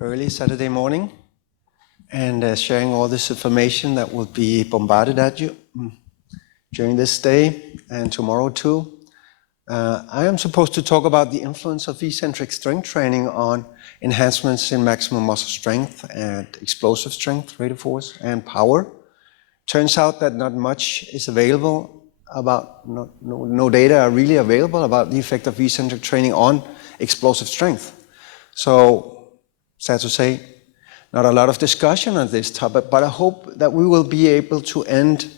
early Saturday morning and sharing all this information that will be bombarded at you during this day and tomorrow too. I am supposed to talk about the influence of eccentric strength training on enhancements in maximum muscle strength and explosive strength, rate of force, and power. Turns out that not much is available about, no data are really available about the effect of eccentric training on explosive strength. So, sad to say, not a lot of discussion on this topic, but I hope that we will be able to end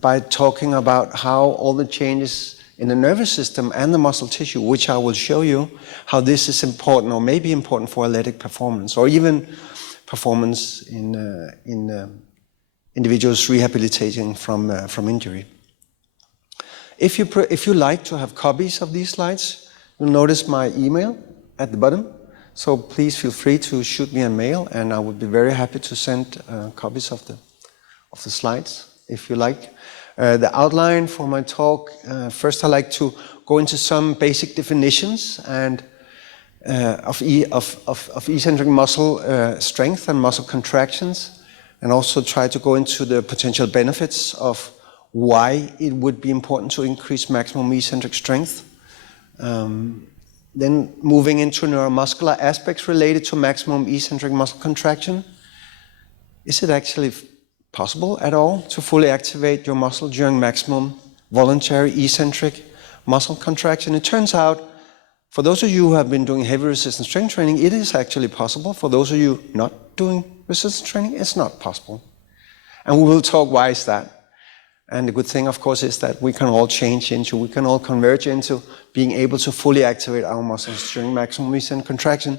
by talking about how all the changes in the nervous system and the muscle tissue, which I will show you, how this is important or may be important for athletic performance or even performance in individuals rehabilitating from injury. If you like to have copies of these slides, you'll notice my email at the bottom. So please feel free to shoot me a mail, and I would be very happy to send copies of the slides, if you like. The outline for my talk, first I'd like to go into some basic definitions and of eccentric muscle strength and muscle contractions, and also try to go into the potential benefits of why it would be important to increase maximum eccentric strength. Then moving into neuromuscular aspects related to maximum eccentric muscle contraction. Is it actually possible at all to fully activate your muscle during maximum voluntary eccentric muscle contraction? It turns out, for those of you who have been doing heavy resistance training training, it is actually possible. For those of you not doing resistance training, it's not possible. And we will talk why is that. And the good thing, of course, is that we can all we can all converge into being able to fully activate our muscles during maximum eccentric contraction,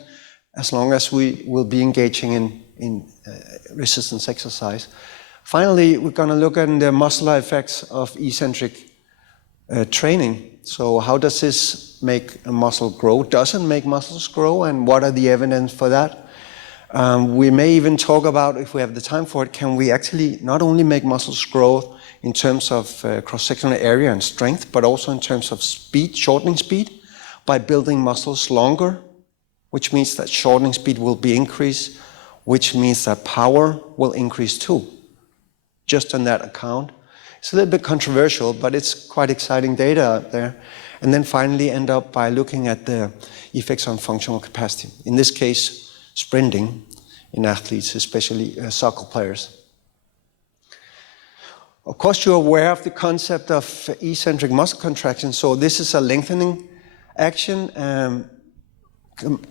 as long as we will be engaging in resistance exercise. Finally, we're going to look at the muscular effects of eccentric training. So how does this make a muscle grow? Does it make muscles grow? And what are the evidence for that? We may even talk about, if we have the time for it, can we actually not only make muscles grow in terms of cross-sectional area and strength, but also in terms of speed, shortening speed, by building muscles longer, which means that shortening speed will be increased, which means that power will increase too, just on that account. It's a little bit controversial, but it's quite exciting data out there. And then finally end up by looking at the effects on functional capacity. In this case, sprinting in athletes, especially soccer players. Of course, you're aware of the concept of eccentric muscle contraction. So this is a lengthening action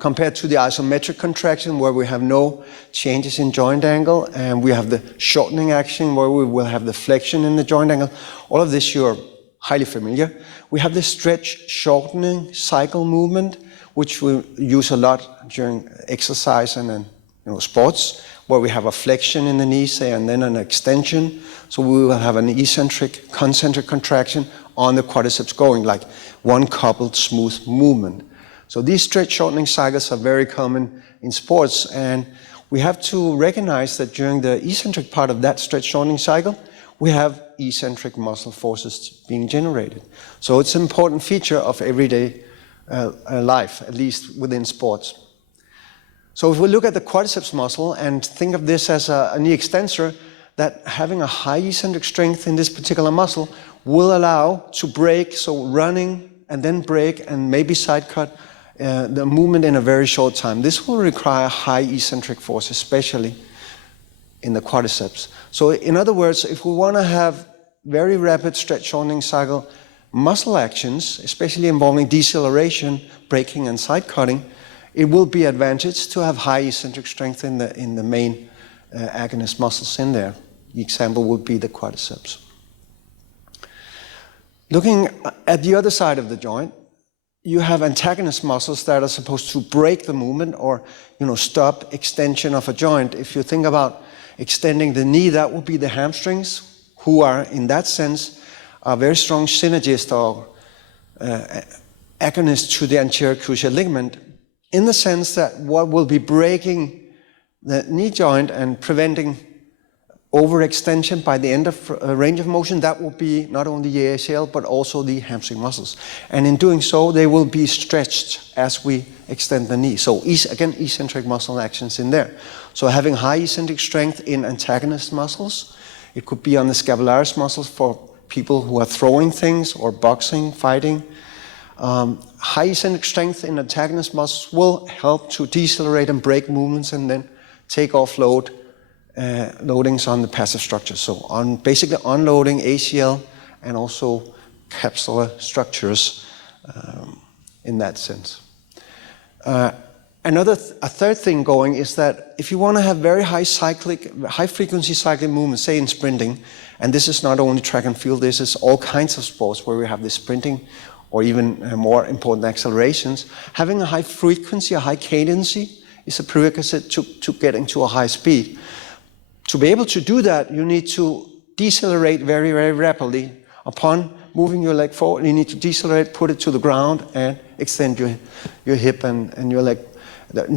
compared to the isometric contraction, where we have no changes in joint angle, and we have the shortening action where we will have the flexion in the joint angle. All of this you're highly familiar. We have the stretch shortening cycle movement, which we use a lot during exercise and sports, where we have a flexion in the knee, say, and then an extension. So we will have an eccentric, concentric contraction on the quadriceps going, like one coupled smooth movement. So these stretch shortening cycles are very common in sports, and we have to recognize that during the eccentric part of that stretch shortening cycle, we have eccentric muscle forces being generated. So it's an important feature of everyday life, at least within sports. So if we look at the quadriceps muscle and think of this as a knee extensor, that having a high eccentric strength in this particular muscle will allow to break, so running and then break and maybe side cut the movement in a very short time. This will require high eccentric force, especially in the quadriceps. So in other words, if we want to have very rapid stretch shortening cycle muscle actions, especially involving deceleration, braking and side cutting, it will be advantageous to have high eccentric strength in the main agonist muscles in there. The example would be the quadriceps. Looking at the other side of the joint, you have antagonist muscles that are supposed to break the movement or stop extension of a joint. If you think about extending the knee, that would be the hamstrings, who are, in that sense, a very strong synergist or agonist to the anterior cruciate ligament, in the sense that what will be breaking the knee joint and preventing overextension by the end of range of motion, that will be not only the ACL but also the hamstring muscles. And in doing so, they will be stretched as we extend the knee. So again, eccentric muscle actions in there. So having high eccentric strength in antagonist muscles, it could be on the scapularis muscles for people who are throwing things or boxing, fighting. High eccentric strength in antagonist muscles will help to decelerate and break movements and then take off loadings on the passive structure. So basically unloading ACL and also capsular structures in that sense. A third thing going is that if you want to have very high frequency cyclic movements, say in sprinting, and this is not only track and field, this is all kinds of sports where we have this sprinting or even more important accelerations, having a high frequency, a high cadency is a prerequisite to getting to a high speed. To be able to do that, you need to decelerate very, very rapidly. Upon moving your leg forward, you need to decelerate, put it to the ground, and extend your hip and your leg.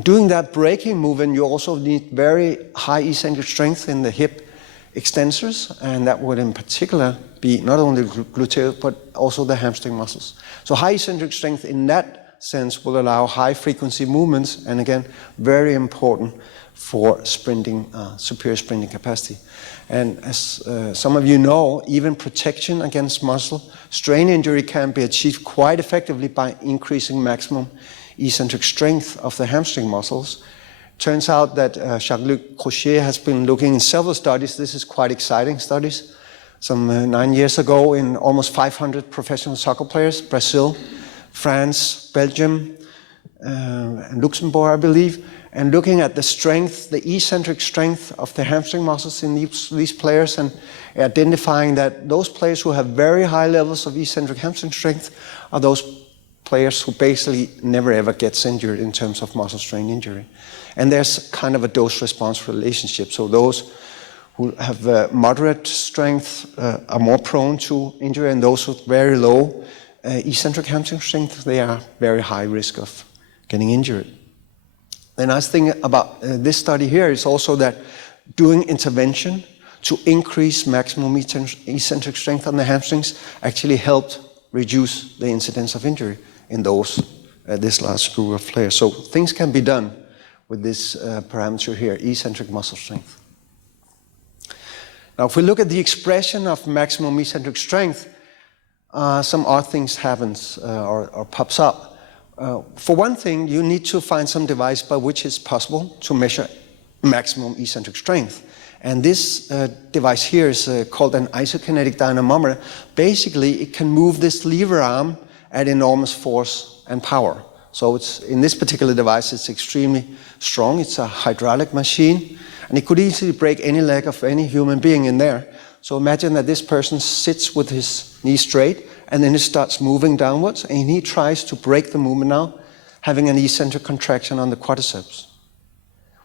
Doing that braking movement, you also need very high eccentric strength in the hip extensors, and that would in particular be not only gluteus, but also the hamstring muscles. So high eccentric strength in that sense will allow high frequency movements, and again, very important for sprinting, superior sprinting capacity. And as some of you know, even protection against muscle strain injury can be achieved quite effectively by increasing maximum eccentric strength of the hamstring muscles. Turns out that Jacques-Luc Crochet has been looking in several studies. This is quite exciting studies. Some 9 years ago in almost 500 professional soccer players, Brazil, France, Belgium, and Luxembourg, I believe, and looking at the strength, the eccentric strength of the hamstring muscles in these players, and identifying that those players who have very high levels of eccentric hamstring strength are those players who basically never ever gets injured in terms of muscle strain injury. And there's kind of a dose-response relationship. So those who have moderate strength are more prone to injury, and those with very low eccentric hamstring strength, they are very high risk of getting injured. The nice thing about this study here is also that doing intervention to increase maximum eccentric strength on the hamstrings actually helped reduce the incidence of injury in this large group of players. So things can be done with this parameter here, eccentric muscle strength. Now, if we look at the expression of maximum eccentric strength, some odd things happens or pops up. For one thing, you need to find some device by which it's possible to measure maximum eccentric strength. And this device here is called an isokinetic dynamometer. Basically, it can move this lever arm at enormous force and power. So in this particular device, it's extremely strong. It's a hydraulic machine, and it could easily break any leg of any human being in there. So imagine that this person sits with his knee straight, and then it starts moving downwards, and he tries to break the movement now, having an eccentric contraction on the quadriceps.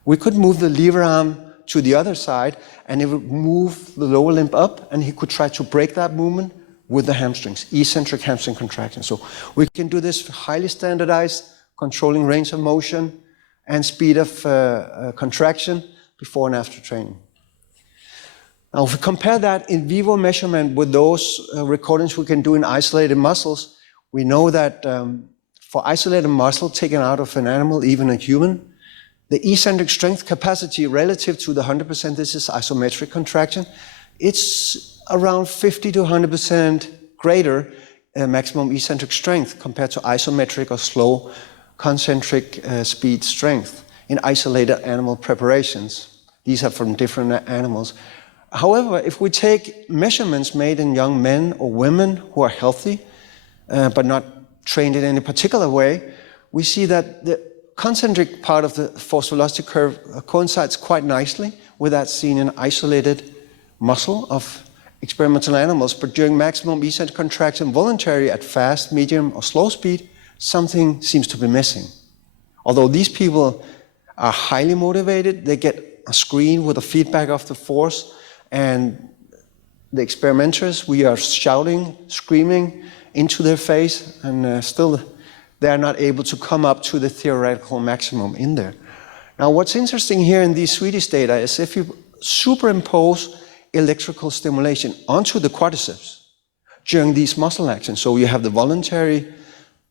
We could move the lever arm to the other side, and it would move the lower limb up, and he could try to break that movement with the hamstrings, eccentric hamstring contraction. So we can do this highly standardized, controlling range of motion and speed of contraction before and after training. Now, if we compare that in vivo measurement with those recordings we can do in isolated muscles, we know that for isolated muscle taken out of an animal, even a human, the eccentric strength capacity relative to the 100%, this is isometric contraction, it's around 50 to 100% greater maximum eccentric strength compared to isometric or slow concentric speed strength in isolated animal preparations. These are from different animals. However, if we take measurements made in young men or women who are healthy, but not trained in any particular way, we see that the concentric part of the force velocity curve coincides quite nicely with that seen in isolated muscle of experimental animals, but during maximum eccentric contraction voluntary at fast, medium, or slow speed, something seems to be missing. Although these people are highly motivated, they get a screen with a feedback of the force, and the experimenters, we are shouting, screaming into their face, and still they are not able to come up to the theoretical maximum in there. Now, what's interesting here in these Swedish data is if you superimpose electrical stimulation onto the quadriceps during these muscle actions. So you have the voluntary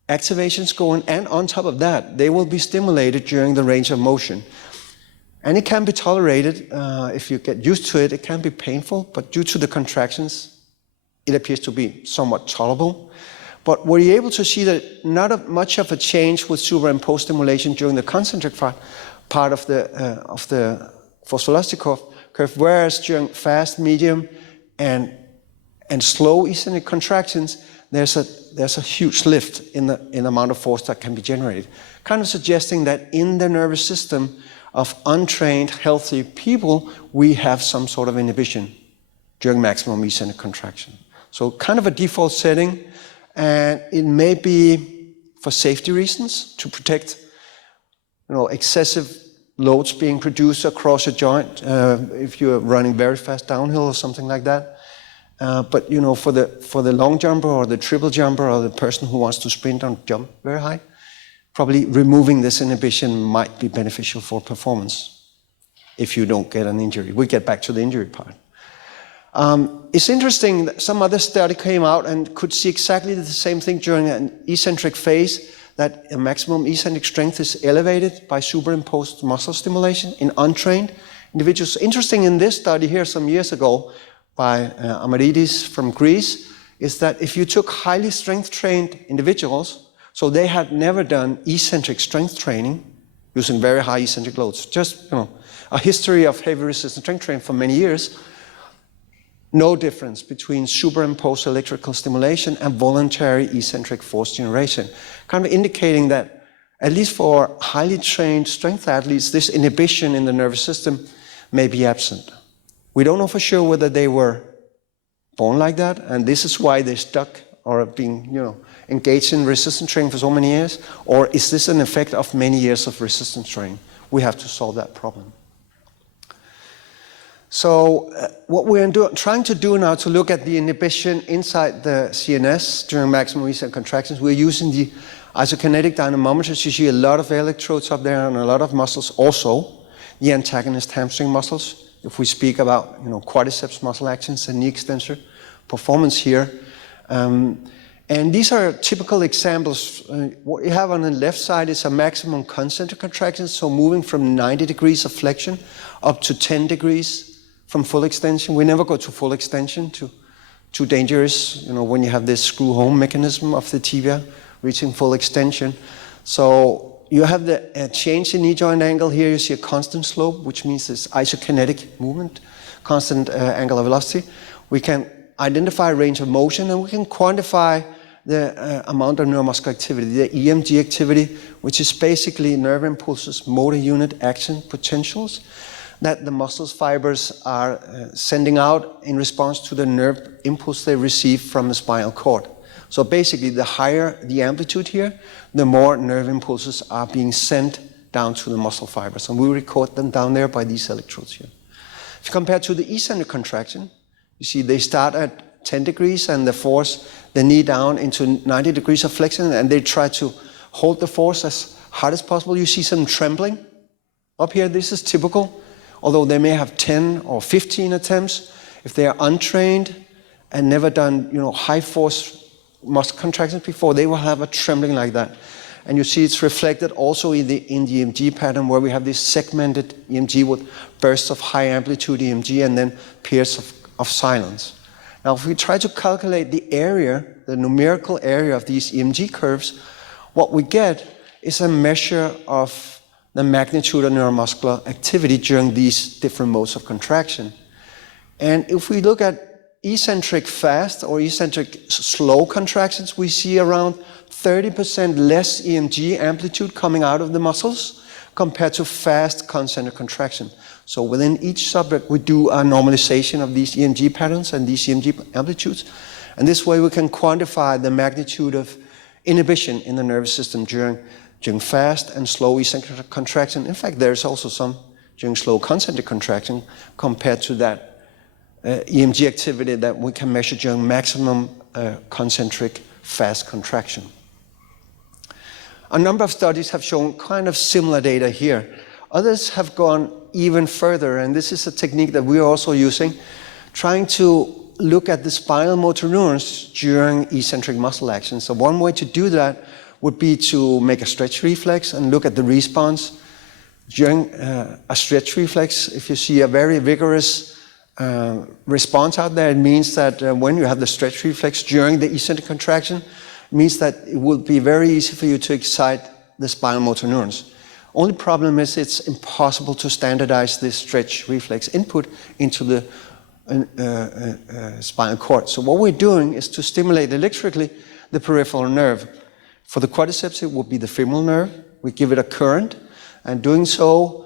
activations going, and on top of that, they will be stimulated during the range of motion. And it can be tolerated if you get used to it. It can be painful, but due to the contractions, it appears to be somewhat tolerable. But were you able to see that not much of a change with superimposed stimulation during the concentric part of the force velocity curve, whereas during fast, medium, and slow eccentric contractions, there's a huge lift in the amount of force that can be generated, kind of suggesting that in the nervous system of untrained, healthy people, we have some sort of inhibition during maximum eccentric contraction. So kind of a default setting, and it may be for safety reasons, to protect excessive loads being produced across a joint if you're running very fast downhill or something like that. But for the long jumper or the triple jumper or the person who wants to sprint and jump very high, probably removing this inhibition might be beneficial for performance if you don't get an injury. We get back to the injury part. It's interesting that some other study came out and could see exactly the same thing during an eccentric phase, that a maximum eccentric strength is elevated by superimposed muscle stimulation in untrained individuals. Interesting in this study here some years ago by Aagaard from Greece is that if you took highly strength-trained individuals, so they had never done eccentric strength training using very high eccentric loads, just a history of heavy resistance strength training for many years, no difference between superimposed electrical stimulation and voluntary eccentric force generation, kind of indicating that, at least for highly trained strength athletes, this inhibition in the nervous system may be absent. We don't know for sure whether they were born like that, and this is why they're stuck or have been, engaged in resistance training for so many years, or is this an effect of many years of resistance training? We have to solve that problem. So what we're trying to do now to look at the inhibition inside the CNS during maximum eccentric contractions, we're using the isokinetic dynamometers. You see a lot of electrodes up there and a lot of muscles, also the antagonist hamstring muscles. If we speak about quadriceps muscle actions and knee extensor performance here. And these are typical examples. What you have on the left side is a maximum concentric contraction, so moving from 90 degrees of flexion up to 10 degrees from full extension. We never go to full extension, too dangerous, when you have this screw-home mechanism of the tibia reaching full extension. So you have the change in knee joint angle. Here you see a constant slope, which means this isokinetic movement, constant angular velocity. We can identify range of motion, and we can quantify the amount of neuromuscular activity, the EMG activity, which is basically nerve impulses, motor unit action potentials that the muscles fibers are sending out in response to the nerve impulse they receive from the spinal cord. So basically, the higher the amplitude here, the more nerve impulses are being sent down to the muscle fibers, and we record them down there by these electrodes here. If you compare to the eccentric contraction, you see they start at 10 degrees and they force the knee down into 90 degrees of flexion, and they try to hold the force as hard as possible. You see some trembling up here. This is typical, although they may have 10 or 15 attempts. If they are untrained and never done high force muscle contractions before, they will have a trembling like that. And you see it's reflected also in the EMG pattern, where we have this segmented EMG with bursts of high amplitude EMG and then periods of silence. Now, if we try to calculate the area, the numerical area of these EMG curves, what we get is a measure of the magnitude of neuromuscular activity during these different modes of contraction. And if we look at eccentric fast or eccentric slow contractions, we see around 30% less EMG amplitude coming out of the muscles compared to fast concentric contraction. So within each subject, we do a normalization of these EMG patterns and these EMG amplitudes. And this way we can quantify the magnitude of inhibition in the nervous system during fast and slow eccentric contraction. In fact, there's also some during slow concentric contraction compared to that EMG activity that we can measure during maximum concentric fast contraction. A number of studies have shown kind of similar data here. Others have gone even further, and this is a technique that we are also using trying to look at the spinal motor neurons during eccentric muscle action. So one way to do that would be to make a stretch reflex and look at the response. During a stretch reflex, if you see a very vigorous response out there, it means that when you have the stretch reflex during the eccentric contraction, it means that it will be very easy for you to excite the spinal motor neurons. Only problem is it's impossible to standardize this stretch reflex input into the spinal cord. So what we're doing is to stimulate electrically the peripheral nerve. For the quadriceps, it would be the femoral nerve. We give it a current, and doing so,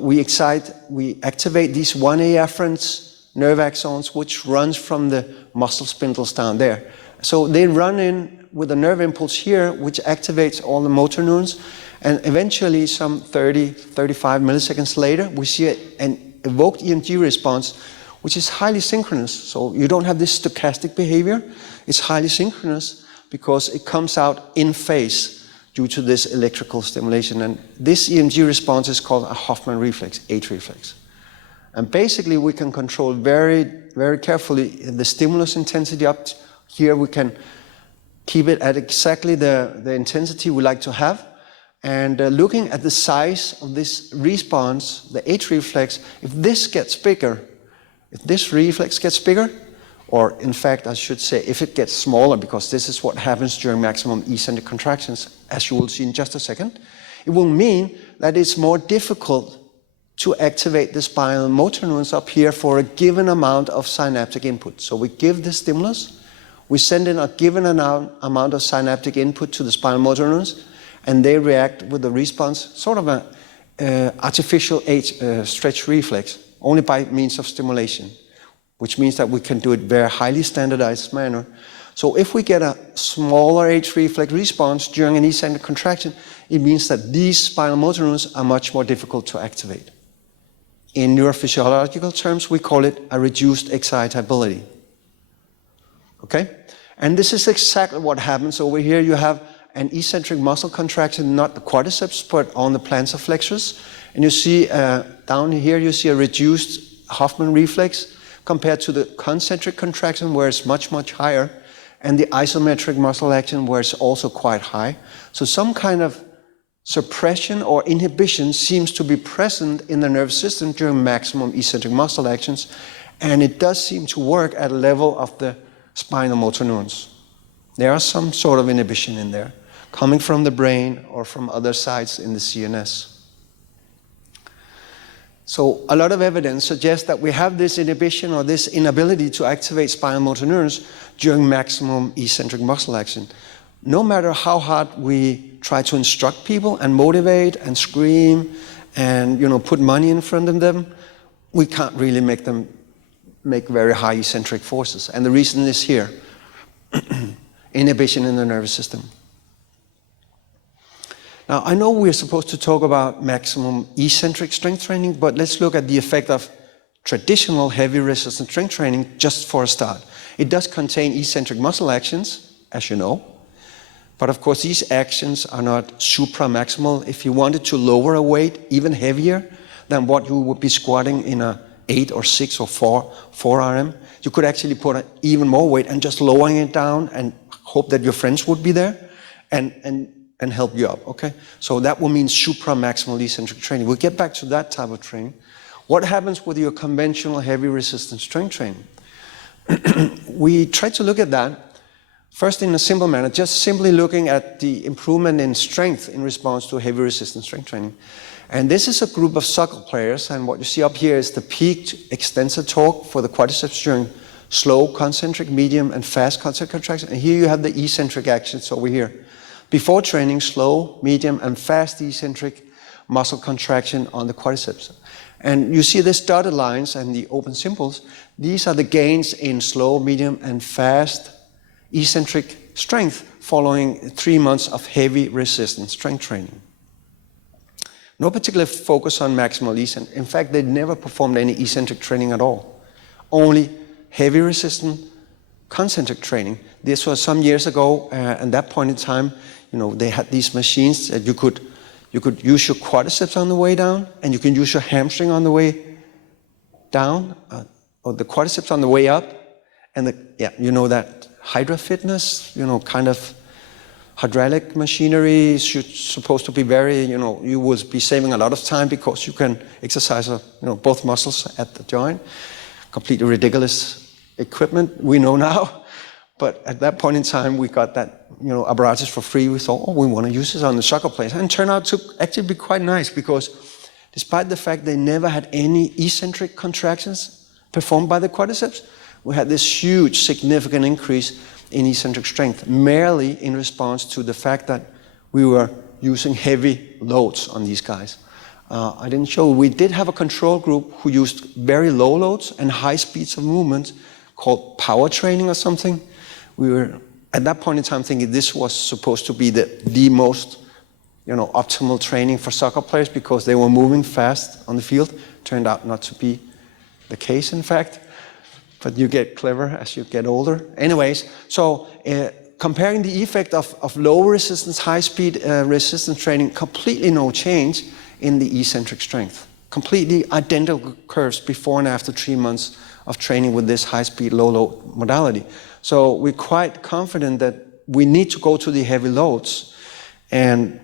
we activate these 1A afferents nerve axons, which runs from the muscle spindles down there. So they run in with a nerve impulse here, which activates all the motor neurons, and eventually, some 30, 35 milliseconds later, we see an evoked EMG response, which is highly synchronous. So you don't have this stochastic behavior. It's highly synchronous because it comes out in phase due to this electrical stimulation. And this EMG response is called a Hoffman reflex, H reflex. And basically, we can control very, very carefully the stimulus intensity up here. We can keep it at exactly the intensity we like to have. And looking at the size of this response, the H reflex, if this gets bigger, if this reflex gets bigger, or in fact, I should say, if it gets smaller, because this is what happens during maximum eccentric contractions, as you will see in just a second, it will mean that it's more difficult to activate the spinal motor neurons up here for a given amount of synaptic input. So we give the stimulus, we send in a given amount of synaptic input to the spinal motor neurons, and they react with a response, sort of an artificial stretch reflex, only by means of stimulation, which means that we can do it very highly standardized manner. So if we get a smaller H reflex response during an eccentric contraction, it means that these spinal motor neurons are much more difficult to activate. In neurophysiological terms, we call it a reduced excitability. Okay? And this is exactly what happens. Over here you have an eccentric muscle contraction, not the quadriceps, but on the plantar flexors. And you see down here, you see a reduced Hoffman reflex compared to the concentric contraction, where it's much, much higher, and the isometric muscle action, where it's also quite high. So some kind of suppression or inhibition seems to be present in the nervous system during maximum eccentric muscle actions, and it does seem to work at a level of the spinal motor neurons. There are some sort of inhibition in there, coming from the brain or from other sites in the CNS. So a lot of evidence suggests that we have this inhibition or this inability to activate spinal motor neurons during maximum eccentric muscle action. No matter how hard we try to instruct people and motivate and scream and put money in front of them, we can't really make them make very high eccentric forces. And the reason is here, inhibition in the nervous system. Now, I know we're supposed to talk about maximum eccentric strength training, but let's look at the effect of traditional heavy resistance strength training just for a start. It does contain eccentric muscle actions, as you know, but of course these actions are not supramaximal. If you wanted to lower a weight even heavier than what you would be squatting in a 8 or 6 or 4 RM, you could actually put even more weight and just lowering it down and hope that your friends would be there and help you up, okay? So that will mean supramaximal eccentric training. We'll get back to that type of training. What happens with your conventional heavy resistance strength training? We try to look at that first in a simple manner, just simply looking at the improvement in strength in response to heavy resistance strength training. And this is a group of soccer players, and what you see up here is the peaked extensor torque for the quadriceps during slow concentric, medium, and fast concentric contraction. And here you have the eccentric actions over here. Before training, slow, medium, and fast eccentric muscle contraction on the quadriceps. And you see these dotted lines and the open symbols. These are the gains in slow, medium, and fast eccentric strength following 3 months of heavy resistance strength training. No particular focus on maximal eccentric. In fact, they never performed any eccentric training at all. Only heavy resistance concentric training. This was some years ago, at that point in time, they had these machines that you could use your quadriceps on the way down, and you can use your hamstring on the way down. or the quadriceps on the way up, and that Hydra Fitness, kind of hydraulic machinery is supposed to be very, you will be saving a lot of time because you can exercise, both muscles at the joint. Completely ridiculous equipment, we know now. But at that point in time, we got that, apparatus for free. We thought, we want to use this on the soccer players. And it turned out to actually be quite nice because despite the fact they never had any eccentric contractions performed by the quadriceps, we had this huge, significant increase in eccentric strength, merely in response to the fact that we were using heavy loads on these guys. I didn't show, we did have a control group who used very low loads and high speeds of movement called power training or something. We were, at that point in time, thinking this was supposed to be the most optimal training for soccer players because they were moving fast on the field. Turned out not to be the case, in fact. But you get clever as you get older. Anyways, so comparing the effect of low resistance, high speed resistance training, completely no change in the eccentric strength. Completely identical curves before and after 3 months of training with this high speed, low load modality. So we're quite confident that we need to go to the heavy loads, and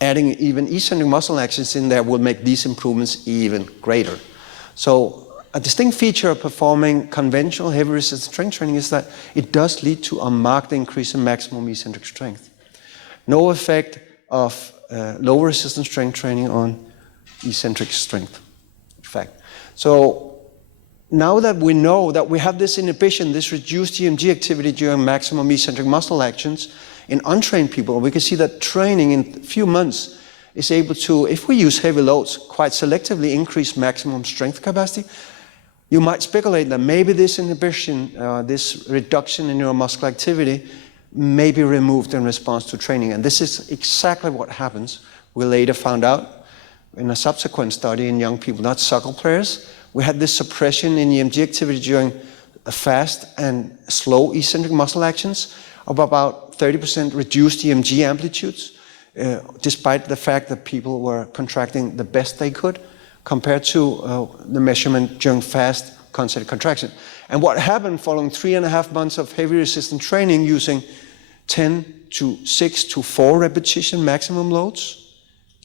adding even eccentric muscle actions in there will make these improvements even greater. So a distinct feature of performing conventional heavy resistance strength training is that it does lead to a marked increase in maximum eccentric strength. No effect of low resistance strength training on eccentric strength, in fact. So now that we know that we have this inhibition, this reduced EMG activity during maximum eccentric muscle actions in untrained people, we can see that training in a few months is able to, if we use heavy loads, quite selectively increase maximum strength capacity. You might speculate that maybe this inhibition, this reduction in neuromuscular activity may be removed in response to training. And this is exactly what happens. We later found out in a subsequent study in young people, not soccer players, we had this suppression in EMG activity during fast and slow eccentric muscle actions of about 30% reduced EMG amplitudes, despite the fact that people were contracting the best they could, compared to the measurement during fast concentric contraction. And what happened following 3.5 months of heavy resistance training using 10 to 6 to 4 repetition maximum loads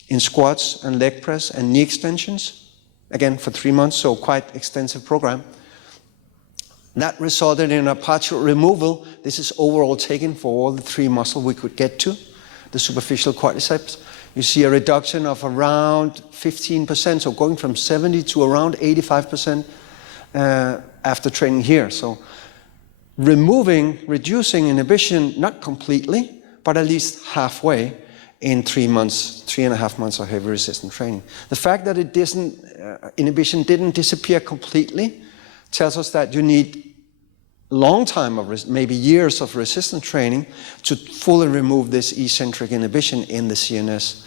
in squats and leg press and knee extensions, again for 3 months, so quite extensive program. That resulted in a partial removal. This is overall taken for all the 3 muscles we could get to, the superficial quadriceps. You see a reduction of around 15%, so going from 70 to around 85% after training here. So reducing inhibition, not completely, but at least halfway in 3 months, 3.5 months of heavy resistance training. The fact that inhibition didn't disappear completely tells us that you need a long time of maybe years of resistance training to fully remove this eccentric inhibition in the CNS.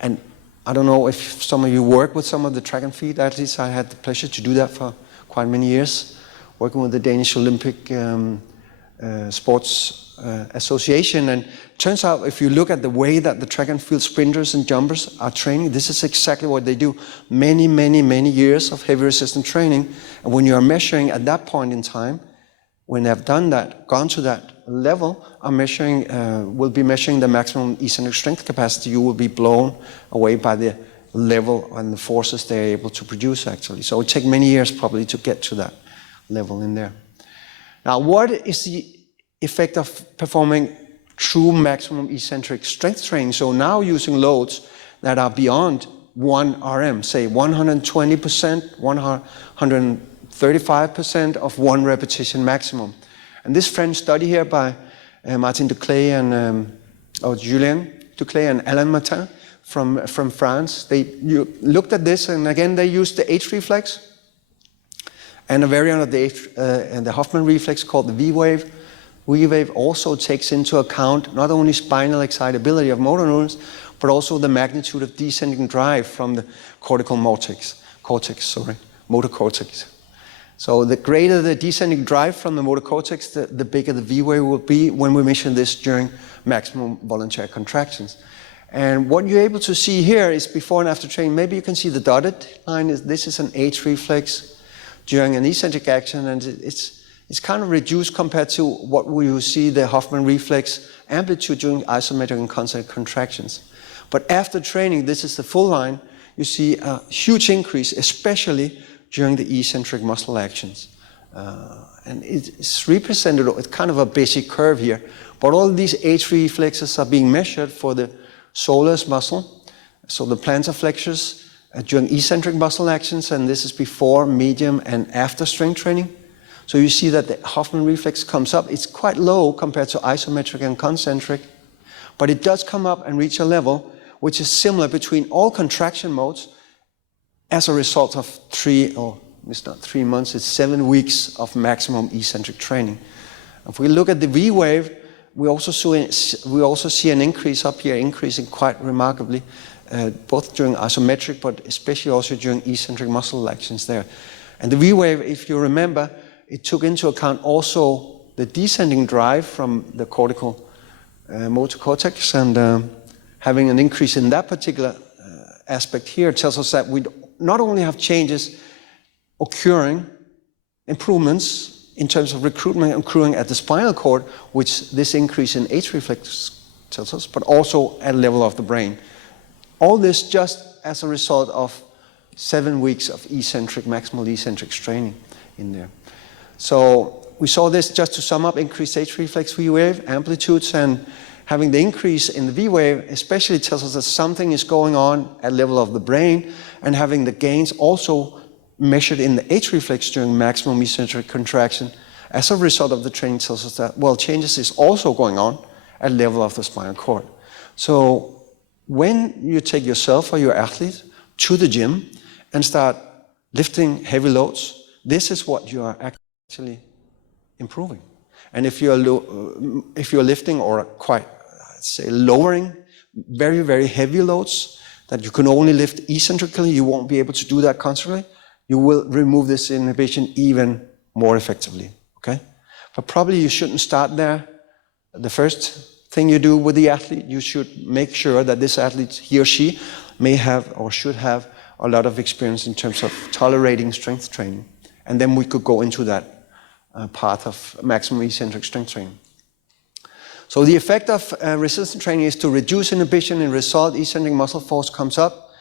And I don't know if some of you work with some of the track and field athletes. I had the pleasure to do that for quite many years, working with the Danish Olympic Sports Association. And it turns out if you look at the way that the track and field sprinters and jumpers are training, this is exactly what they do. Many, many, many years of heavy resistance training. And when you are measuring at that point in time, when they have done that, gone to that level, will be measuring the maximum eccentric strength capacity, you will be blown away by the level and the forces they're able to produce, actually. So it will take many years probably to get to that level in there. Now, what is the effect of performing true maximum eccentric strength training? So now using loads that are beyond 1 RM, say 120%, 135% of 1 repetition maximum. And this French study here by Martin Duclay and Julien Duclay and Alain Martin from France, they looked at this, and again they used the H reflex and a variant of the Hoffman reflex called the V-wave. V-wave also takes into account not only spinal excitability of motor neurons, but also the magnitude of descending drive from the motor cortex. So the greater the descending drive from the motor cortex, the bigger the V-wave will be when we measure this during maximum voluntary contractions. And what you're able to see here is before and after training. Maybe you can see the dotted line. This is an H reflex during an eccentric action, and it's kind of reduced compared to what we will see the Hoffman reflex amplitude during isometric and concentric contractions. But after training, this is the full line, you see a huge increase, especially during the eccentric muscle actions. And it's represented, it's kind of a basic curve here, but all these H reflexes are being measured for the soleus muscle, so the plantar flexors during eccentric muscle actions, and this is before, medium, and after strength training. So you see that the Hoffman reflex comes up. It's quite low compared to isometric and concentric, but it does come up and reach a level which is similar between all contraction modes as a result of 3 months, it's 7 weeks of maximum eccentric training. If we look at the V wave, we also see an increase up here, increasing quite remarkably, both during isometric, but especially also during eccentric muscle actions there. And the V wave, if you remember, it took into account also the descending drive from the cortical motor cortex, and having an increase in that particular aspect here tells us that we not only have changes occurring, improvements in terms of recruitment occurring at the spinal cord, which this increase in H reflex tells us, but also at the level of the brain. All this just as a result of 7 weeks of eccentric, maximal eccentric training in there. So we saw this, just to sum up, increased H reflex V wave amplitudes, and having the increase in the V wave especially tells us that something is going on at the level of the brain, and having the gains also measured in the H reflex during maximum eccentric contraction as a result of the training tells us that, well, changes is also going on at the level of the spinal cord. So when you take yourself or your athlete to the gym and start lifting heavy loads, this is what you are actually improving. And if you're lifting or quite, say, lowering very, very heavy loads that you can only lift eccentrically, you won't be able to do that constantly, you will remove this inhibition even more effectively, okay? But probably you shouldn't start there. The first thing you do with the athlete, you should make sure that this athlete, he or she, may have or should have a lot of experience in terms of tolerating strength training. And then we could go into that path of maximum eccentric strength training. So the effect of resistance training is to reduce inhibition, and result eccentric muscle force comes up.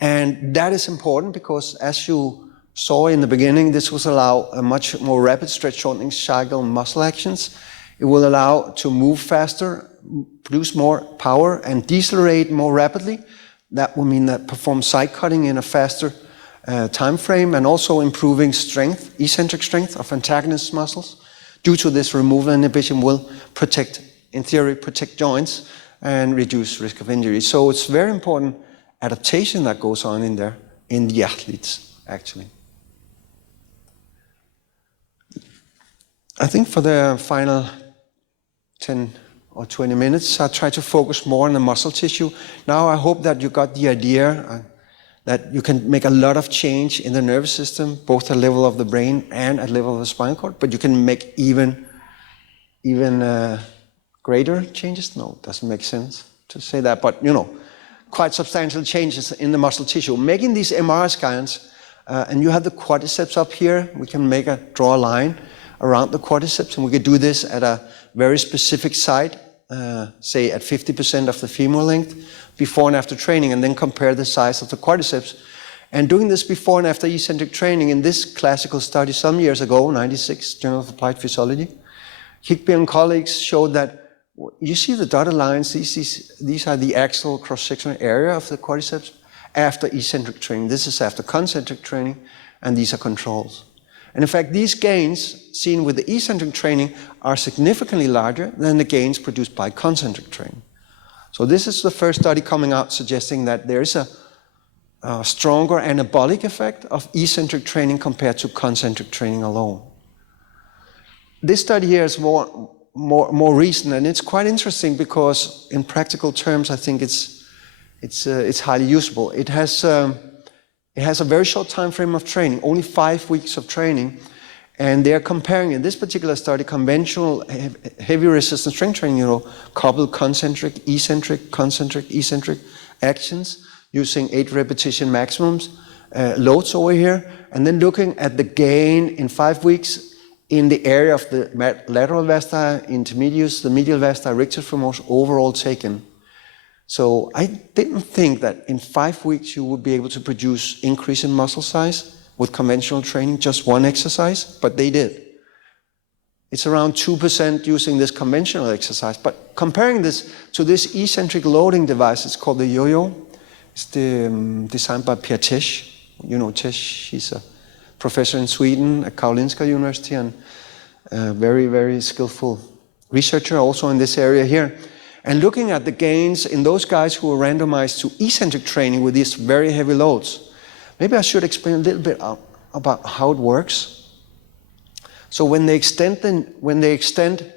And that is important because, as you saw in the beginning, this will allow a much more rapid stretch shortening cycle muscle actions. It will allow to move faster, produce more power, and decelerate more rapidly. That will mean that perform side cutting in a faster time frame, and also improving strength, eccentric strength of antagonist muscles. Due to this removal, inhibition will protect, in theory, protect joints and reduce risk of injury. So it's very important adaptation that goes on in there, in the athletes, actually. I think for the final 10 or 20 minutes, I'll try to focus more on the muscle tissue. Now I hope that you got the idea that you can make a lot of change in the nervous system, both at the level of the brain and at the level of the spinal cord, but you can make even greater changes. No, it doesn't make sense to say that, but you know, quite substantial changes in the muscle tissue. Making these MRI scans, and you have the quadriceps up here, we can draw a line around the quadriceps, and we could do this at a very specific site, say at 50% of the femur length, before and after training, and then compare the size of the quadriceps. And doing this before and after eccentric training, in this classical study some years ago, 96, Journal of Applied Physiology, Higby and colleagues showed that, you see the dotted lines, these are the axial cross-sectional area of the quadriceps after eccentric training. This is after concentric training, and these are controls. And in fact, these gains seen with the eccentric training are significantly larger than the gains produced by concentric training. So this is the first study coming out suggesting that there is a stronger anabolic effect of eccentric training compared to concentric training alone. This study here is more recent, and it's quite interesting because in practical terms, I think it's highly usable. It has a very short time frame of training, only 5 weeks of training, and they're comparing, in this particular study, conventional heavy resistance strength training, coupled concentric, eccentric actions using 8 repetition maximums loads over here, and then looking at the gain in 5 weeks in the area of the lateral vasti, intermedius, the medial vasti, rectus femoris, overall taken. So I didn't think that in 5 weeks you would be able to produce increase in muscle size with conventional training, just one exercise, but they did. It's around 2% using this conventional exercise, but comparing this to this eccentric loading device, it's called the yo-yo. It's designed by Pierre Tesch. You know Tesch, he's a professor in Sweden at Karolinska University and a very, very skillful researcher also in this area here. And looking at the gains in those guys who were randomized to eccentric training with these very heavy loads, maybe I should explain a little bit about how it works. So when they extend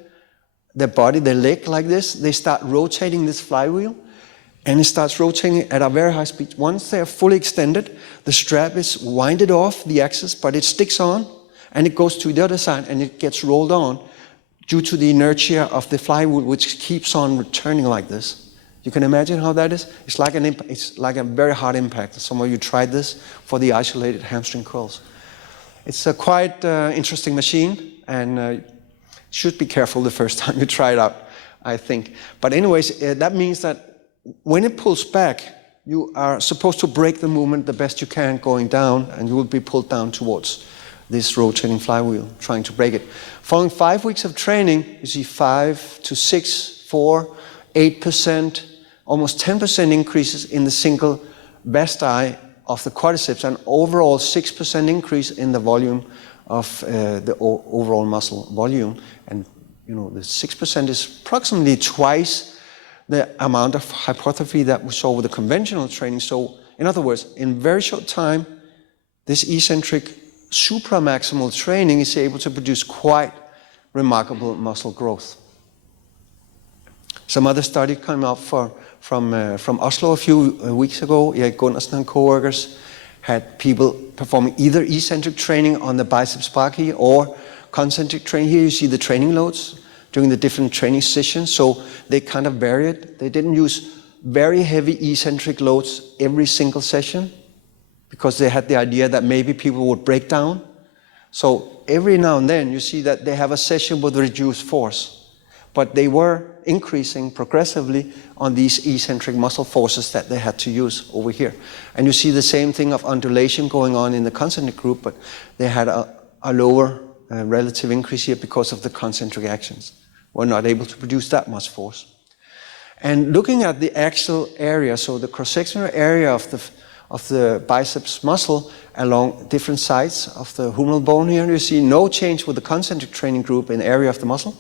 their body, their leg like this, they start rotating this flywheel, and it starts rotating at a very high speed. Once they are fully extended, the strap is winded off the axis, but it sticks on, and it goes to the other side, and it gets rolled on due to the inertia of the flywheel, which keeps on returning like this. You can imagine how that is? It's like a very hard impact. Some of you tried this for the isolated hamstring curls. It's a quite interesting machine, and should be careful the first time you try it out, I think. But anyways, that means that when it pulls back, you are supposed to break the movement the best you can going down, and you will be pulled down towards this rotating flywheel, trying to break it. Following 5 weeks of training, you see 5 to 6, 4, 8%, almost 10% increases in the single vasti of the quadriceps, and overall 6% increase in the volume of the overall muscle volume. And you know, the 6% is approximately twice the amount of hypertrophy that we saw with the conventional training. So in other words, in very short time, this eccentric supramaximal training is able to produce quite remarkable muscle growth. Some other study came out from Oslo a few weeks ago. Erik Gundersen and co-workers had people performing either eccentric training on the biceps brachii or concentric training. Here you see the training loads during the different training sessions. So they kind of varied. They didn't use very heavy eccentric loads every single session because they had the idea that maybe people would break down. So every now and then you see that they have a session with reduced force, but they were increasing progressively on these eccentric muscle forces that they had to use over here. And you see the same thing of undulation going on in the concentric group, but they had a lower relative increase here because of the concentric actions. We're not able to produce that much force. And looking at the axial area, so the cross-sectional area of the biceps muscle along different sides of the humeral bone here, you see no change with the concentric training group in area of the muscle,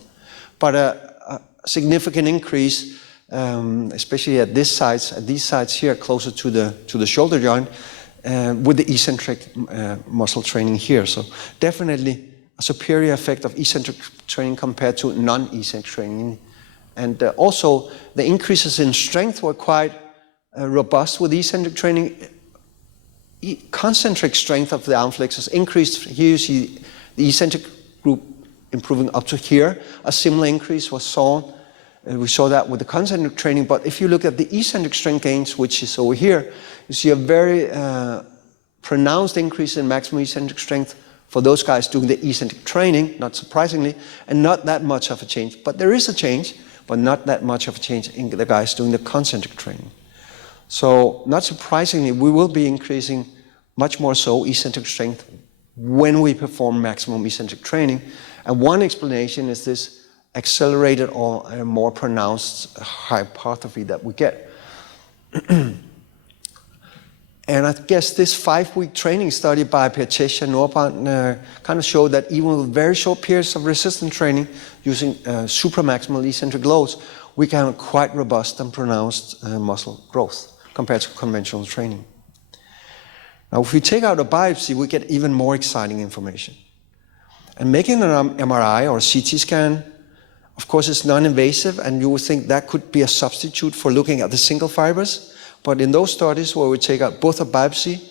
but a significant increase, especially at these sides here, closer to the shoulder joint, with the eccentric muscle training here. So definitely a superior effect of eccentric training compared to non-eccentric training. And also the increases in strength were quite robust with eccentric training. Concentric strength of the arm flexors increased. Here you see the eccentric group improving up to here. A similar increase was saw. We saw that with the concentric training, but if you look at the eccentric strength gains, which is over here, you see a very pronounced increase in maximal eccentric strength for those guys doing the eccentric training, not surprisingly, and not that much of a change. But there is a change, but not that much of a change in the guys doing the concentric training. So, not surprisingly, we will be increasing much more so eccentric strength when we perform maximum eccentric training. And one explanation is this accelerated or a more pronounced hypertrophy that we get. And I guess this 5-week training study by Pierre Tesch and Nordbrand kind of showed that even with very short periods of resistance training using supramaximal eccentric loads, we can have quite robust and pronounced muscle growth compared to conventional training. Now, if we take out a biopsy, we get even more exciting information. And making an MRI or a CT scan, of course, is non-invasive, and you would think that could be a substitute for looking at the single fibers. But in those studies where we take out both a biopsy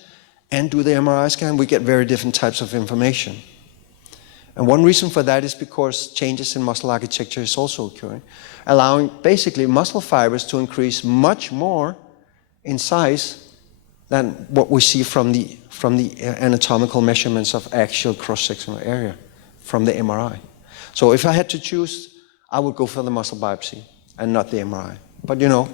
and do the MRI scan, we get very different types of information. And one reason for that is because changes in muscle architecture is also occurring, allowing basically muscle fibers to increase much more in size than what we see from the anatomical measurements of actual cross-sectional area from the MRI. So if I had to choose, I would go for the muscle biopsy and not the MRI. But you know,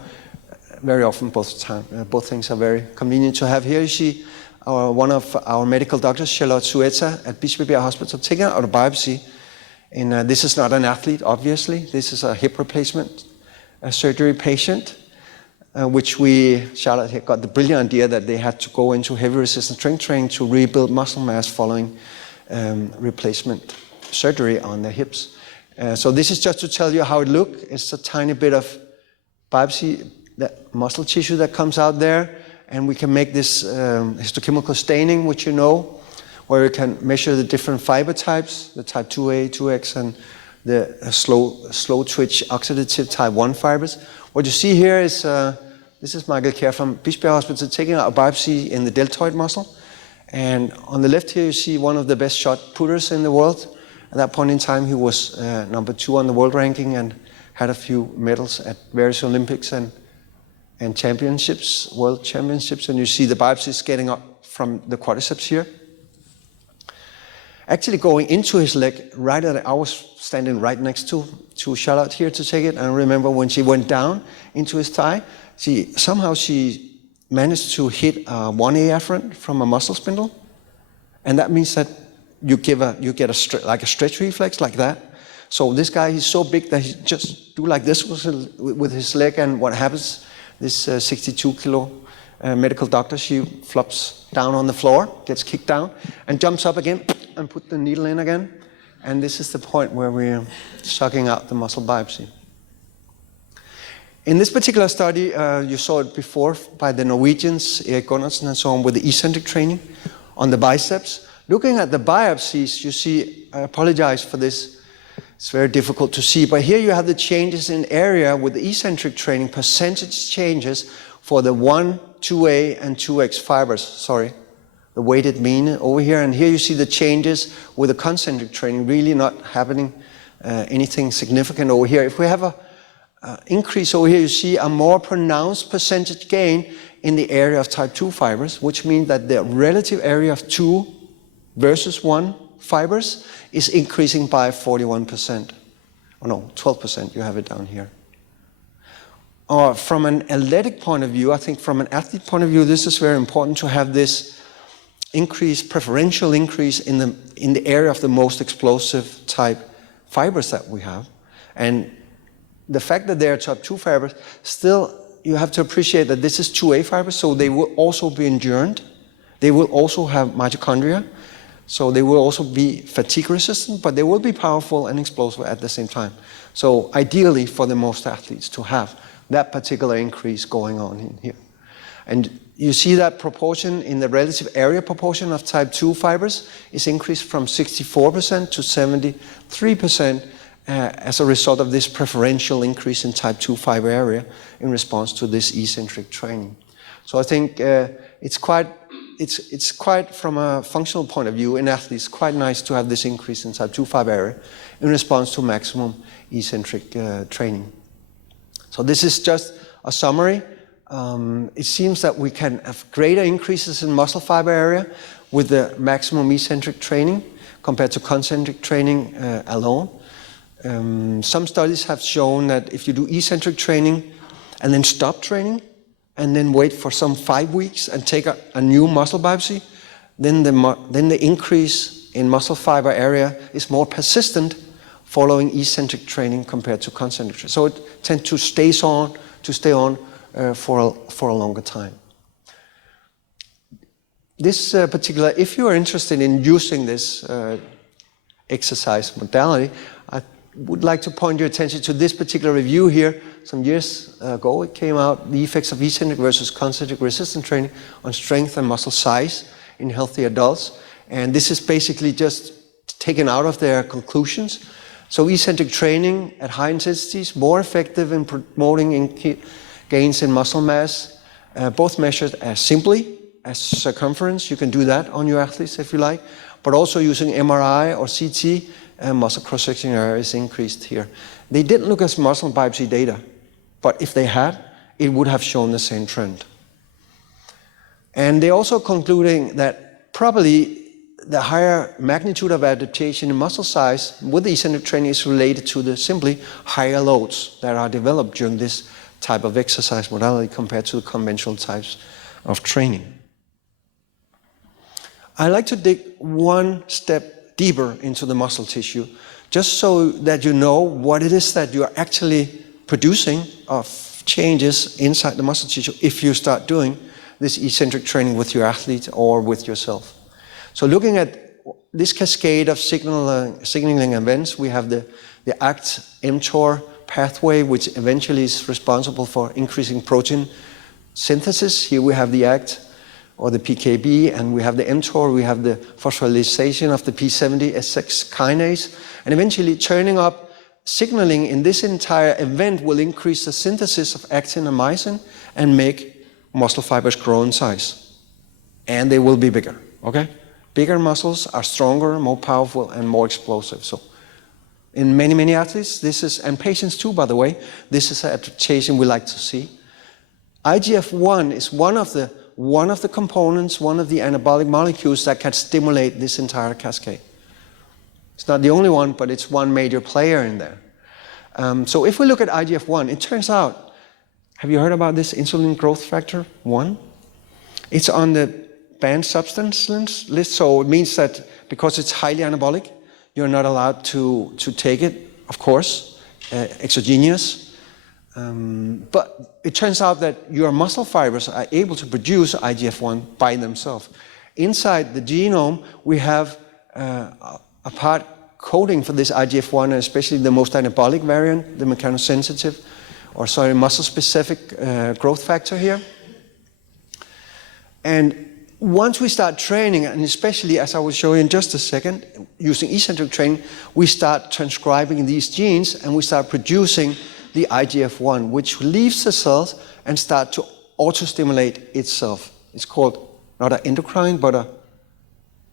very often both things are very convenient to have. Here you see one of our medical doctors, Charlotte Sueta at Bispebjerg Hospital, taking out a biopsy. And this is not an athlete, obviously. This is a hip replacement surgery patient, which Charlotte had got the brilliant idea that they had to go into heavy resistance strength training to rebuild muscle mass following replacement surgery on their hips. So this is just to tell you how it looks. It's a tiny bit of biopsy, that muscle tissue that comes out there, and we can make this histochemical staining, which you know, where you can measure the different fiber types, the type 2A, 2X, and the slow twitch oxidative type 1 fibers. What you see here is, this is Michael Kjær from Bispebjerg Hospital taking out a biopsy in the deltoid muscle. And on the left here you see one of the best shot putters in the world. At that point in time he was number 2 on the world ranking and had a few medals at various Olympics and championships, world championships. And you see the biopsies getting up from the quadriceps here. Actually going into his leg, I was standing right next to Charlotte here to take it. And I remember when she went down into his thigh, somehow she managed to hit a 1A afferent from a muscle spindle. And that means that you get a stretch reflex like that. So this guy, he's so big that he just do like this with his leg. And what happens, this 62 kilo medical doctor, she flops down on the floor, gets kicked down, and jumps up again and put the needle in again. And this is the point where we're sucking out the muscle biopsy. In this particular study, you saw it before by the Norwegians, Erik Gundersen and so on, with the eccentric training on the biceps. Looking at the biopsies, you see, I apologize for this, it's very difficult to see, but here you have the changes in area with the eccentric training, percentage changes for the 1, 2A, and 2X fibers, the weighted mean over here. And here you see the changes with the concentric training, really not happening anything significant over here. If we have a increase over here, you see a more pronounced percentage gain in the area of type 2 fibers, which means that the relative area of 2 versus 1 fibers is increasing by 41%. Oh no, 12%, you have it down here. Or from an athletic point of view, I think from an athlete point of view, this is very important to have this preferential increase in the area of the most explosive type fibers that we have. And the fact that they are type 2 fibers, still you have to appreciate that this is 2A fibers, so they will also be endurant. They will also have mitochondria, so they will also be fatigue resistant, but they will be powerful and explosive at the same time. So ideally for the most athletes to have that particular increase going on in here. And you see that proportion in the relative area proportion of type 2 fibers is increased from 64% to 73% as a result of this preferential increase in type 2 fiber area in response to this eccentric training. So I think it's quite, from a functional point of view in athletes, quite nice to have this increase in type 2 fiber area in response to maximum eccentric training. So this is just a summary. It seems that we can have greater increases in muscle fiber area with the maximum eccentric training compared to concentric training alone. Some studies have shown that if you do eccentric training and then stop training and then wait for some 5 weeks and take a new muscle biopsy, then the increase in muscle fiber area is more persistent following eccentric training compared to concentric training. So it tends to stay on for a longer time. This particular, if you are interested in using this exercise modality, I would like to point your attention to this particular review here. Some years ago it came out, the effects of eccentric versus concentric resistance training on strength and muscle size in healthy adults. And this is basically just taken out of their conclusions. So eccentric training at high intensities, more effective in promoting gains in muscle mass, both measured as simply as circumference. You can do that on your athletes if you like, but also using MRI or CT, muscle cross-section area is increased here. They didn't look at muscle biopsy data, but if they had, it would have shown the same trend. And they're also concluding that probably the higher magnitude of adaptation in muscle size with the eccentric training is related to the simply higher loads that are developed during this type of exercise modality compared to the conventional types of training. I like to dig one step deeper into the muscle tissue, just so that you know what it is that you are actually producing of changes inside the muscle tissue if you start doing this eccentric training with your athlete or with yourself. So looking at this cascade of signaling events, we have the ACT-mTOR pathway, which eventually is responsible for increasing protein synthesis. Here we have the ACT or the PKB, and we have the mTOR, we have the phosphorylation of the P70S6 kinase, and eventually turning up signaling in this entire event will increase the synthesis of actin and myosin and make muscle fibers grow in size. And they will be bigger, okay? Bigger muscles are stronger, more powerful, and more explosive. So in many, many athletes, this is, and patients too, by the way, this is an adaptation we like to see. IGF-1 is one of the components, one of the anabolic molecules that can stimulate this entire cascade. It's not the only one, but it's one major player in there. So if we look at IGF-1, it turns out, have you heard about this insulin growth factor 1? It's on the banned substance list, so it means that because it's highly anabolic, you're not allowed to take it, of course, exogenous. But it turns out that your muscle fibers are able to produce IGF-1 by themselves. Inside the genome, we have a part coding for this IGF-1, and especially the most anabolic variant, the mechanosensitive, muscle-specific growth factor here. And once we start training, and especially as I will show you in just a second, using eccentric training, we start transcribing these genes and we start producing the IGF-1, which leaves the cells and start to auto-stimulate itself. It's called not an endocrine, but a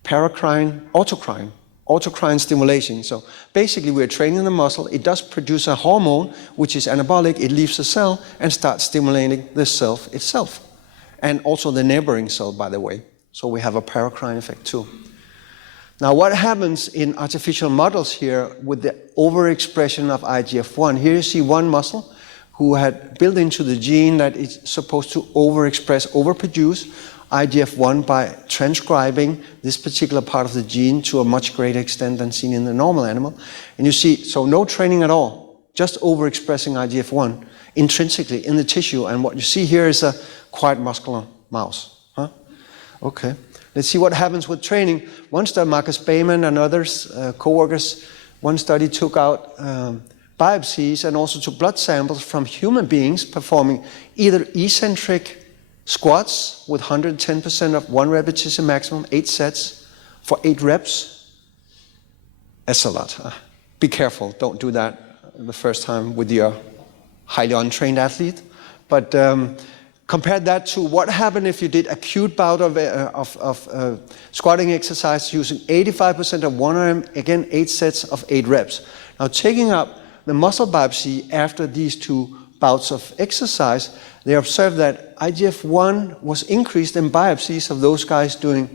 paracrine, autocrine stimulation. So basically we're training the muscle, it does produce a hormone, which is anabolic, it leaves the cell and starts stimulating the cell itself. And also the neighboring cell, by the way. So we have a paracrine effect too. Now what happens in artificial models here with the overexpression of IGF-1, here you see one muscle who had built into the gene that is supposed to overproduce IGF-1 by transcribing this particular part of the gene to a much greater extent than seen in the normal animal. And you see, so no training at all, just overexpressing IGF-1 intrinsically in the tissue. And what you see here is a quite muscular mouse. Okay, let's see what happens with training. One study, Marcus Bayman and others, co-workers, one study took out biopsies and also took blood samples from human beings performing either eccentric squats with 110% of 1 repetition maximum, 8 sets for 8 reps. That's a lot. Be careful, don't do that the first time with your highly untrained athlete. But compare that to what happened if you did acute bout of squatting exercise using 85% of 1 RM, again 8 sets of 8 reps. Now taking up the muscle biopsy after these 2 bouts of exercise, they observed that IGF-1 was increased in biopsies of those guys doing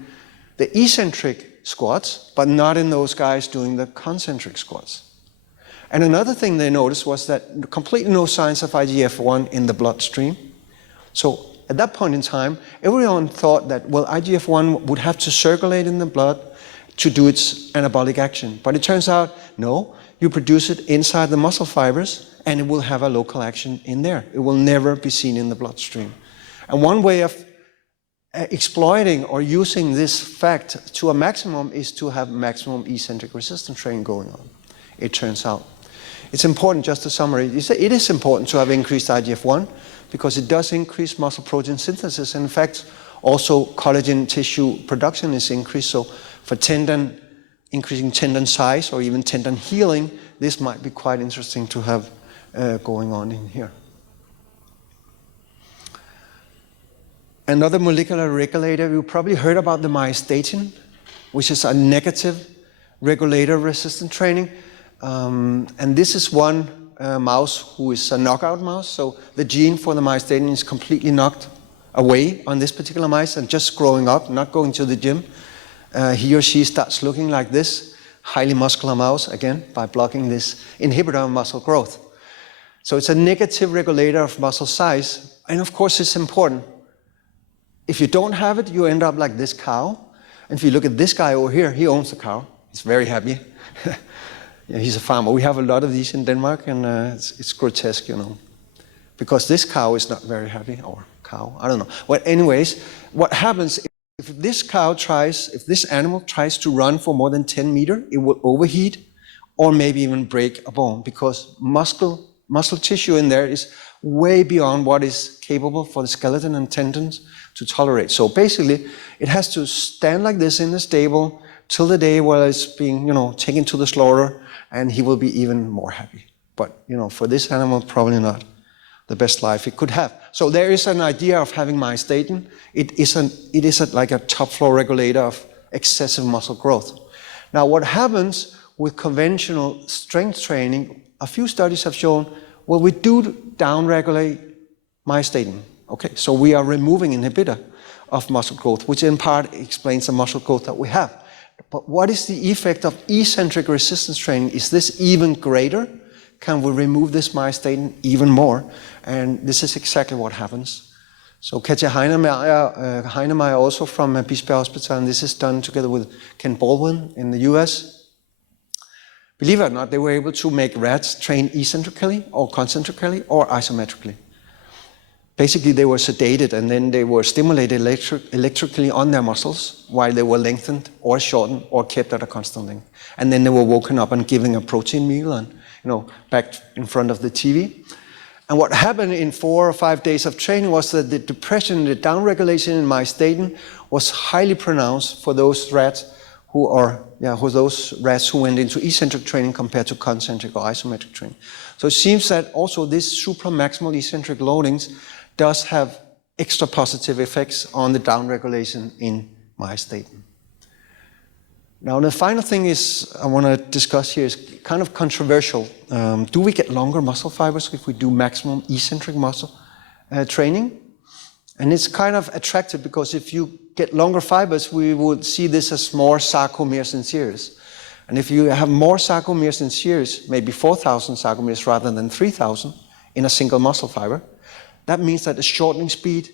the eccentric squats, but not in those guys doing the concentric squats. And another thing they noticed was that completely no signs of IGF-1 in the bloodstream. So at that point in time, everyone thought that, well, IGF-1 would have to circulate in the blood to do its anabolic action. But it turns out, no, you produce it inside the muscle fibers and it will have a local action in there. It will never be seen in the bloodstream. And one way of exploiting or using this fact to a maximum is to have maximum eccentric resistance training going on, it turns out. It's important, just a summary, it is important to have increased IGF-1 because it does increase muscle protein synthesis. And in fact, also collagen tissue production is increased. So for tendon, increasing tendon size or even tendon healing, this might be quite interesting to have going on in here. Another molecular regulator, you probably heard about the myostatin, which is a negative regulator of resistance training. And this is one mouse who is a knockout mouse. So the gene for the myostatin is completely knocked away on this particular mice and just growing up, not going to the gym, he or she starts looking like this, highly muscular mouse, again, by blocking this inhibitor of muscle growth. So it's a negative regulator of muscle size, and of course it's important. If you don't have it, you end up like this cow. And if you look at this guy over here, he owns the cow. He's very happy. Yeah, he's a farmer. We have a lot of these in Denmark, and it's grotesque, you know. Because this cow is not very happy, or cow, I don't know. But anyways, what happens if this animal tries to run for more than 10 meters, it will overheat or maybe even break a bone, because muscle tissue in there is way beyond what is capable for the skeleton and tendons to tolerate. So basically, it has to stand like this in the stable till the day where it's being, taken to the slaughter, and he will be even more happy. But, for this animal, probably not the best life it could have. So there is an idea of having myostatin. It is like a top floor regulator of excessive muscle growth. Now, what happens with conventional strength training, a few studies have shown, well, we do downregulate myostatin. Okay, so we are removing inhibitor of muscle growth, which in part explains the muscle growth that we have. But what is the effect of eccentric resistance training? Is this even greater? Can we remove this myostatin even more? And this is exactly what happens. So Katja Heinemeyer, also from Bispebjerg Hospital, and this is done together with Ken Baldwin in the US. Believe it or not, they were able to make rats train eccentrically or concentrically or isometrically. Basically, they were sedated and then they were stimulated electrically on their muscles while they were lengthened or shortened or kept at a constant length. And then they were woken up and given a protein meal and, back in front of the TV. And what happened in 4 or 5 days of training was that the depression, the downregulation in myostatin was highly pronounced for those rats who went into eccentric training compared to concentric or isometric training. So it seems that also this supramaximal eccentric loadings does have extra positive effects on the downregulation in myostatin. Now, the final thing I want to discuss here is kind of controversial. Do we get longer muscle fibers if we do maximum eccentric muscle training? And it's kind of attractive because if you get longer fibers, we would see this as more sarcomeres in series. And if you have more sarcomeres in series, maybe 4,000 sarcomeres rather than 3,000 in a single muscle fiber, that means that the shortening speed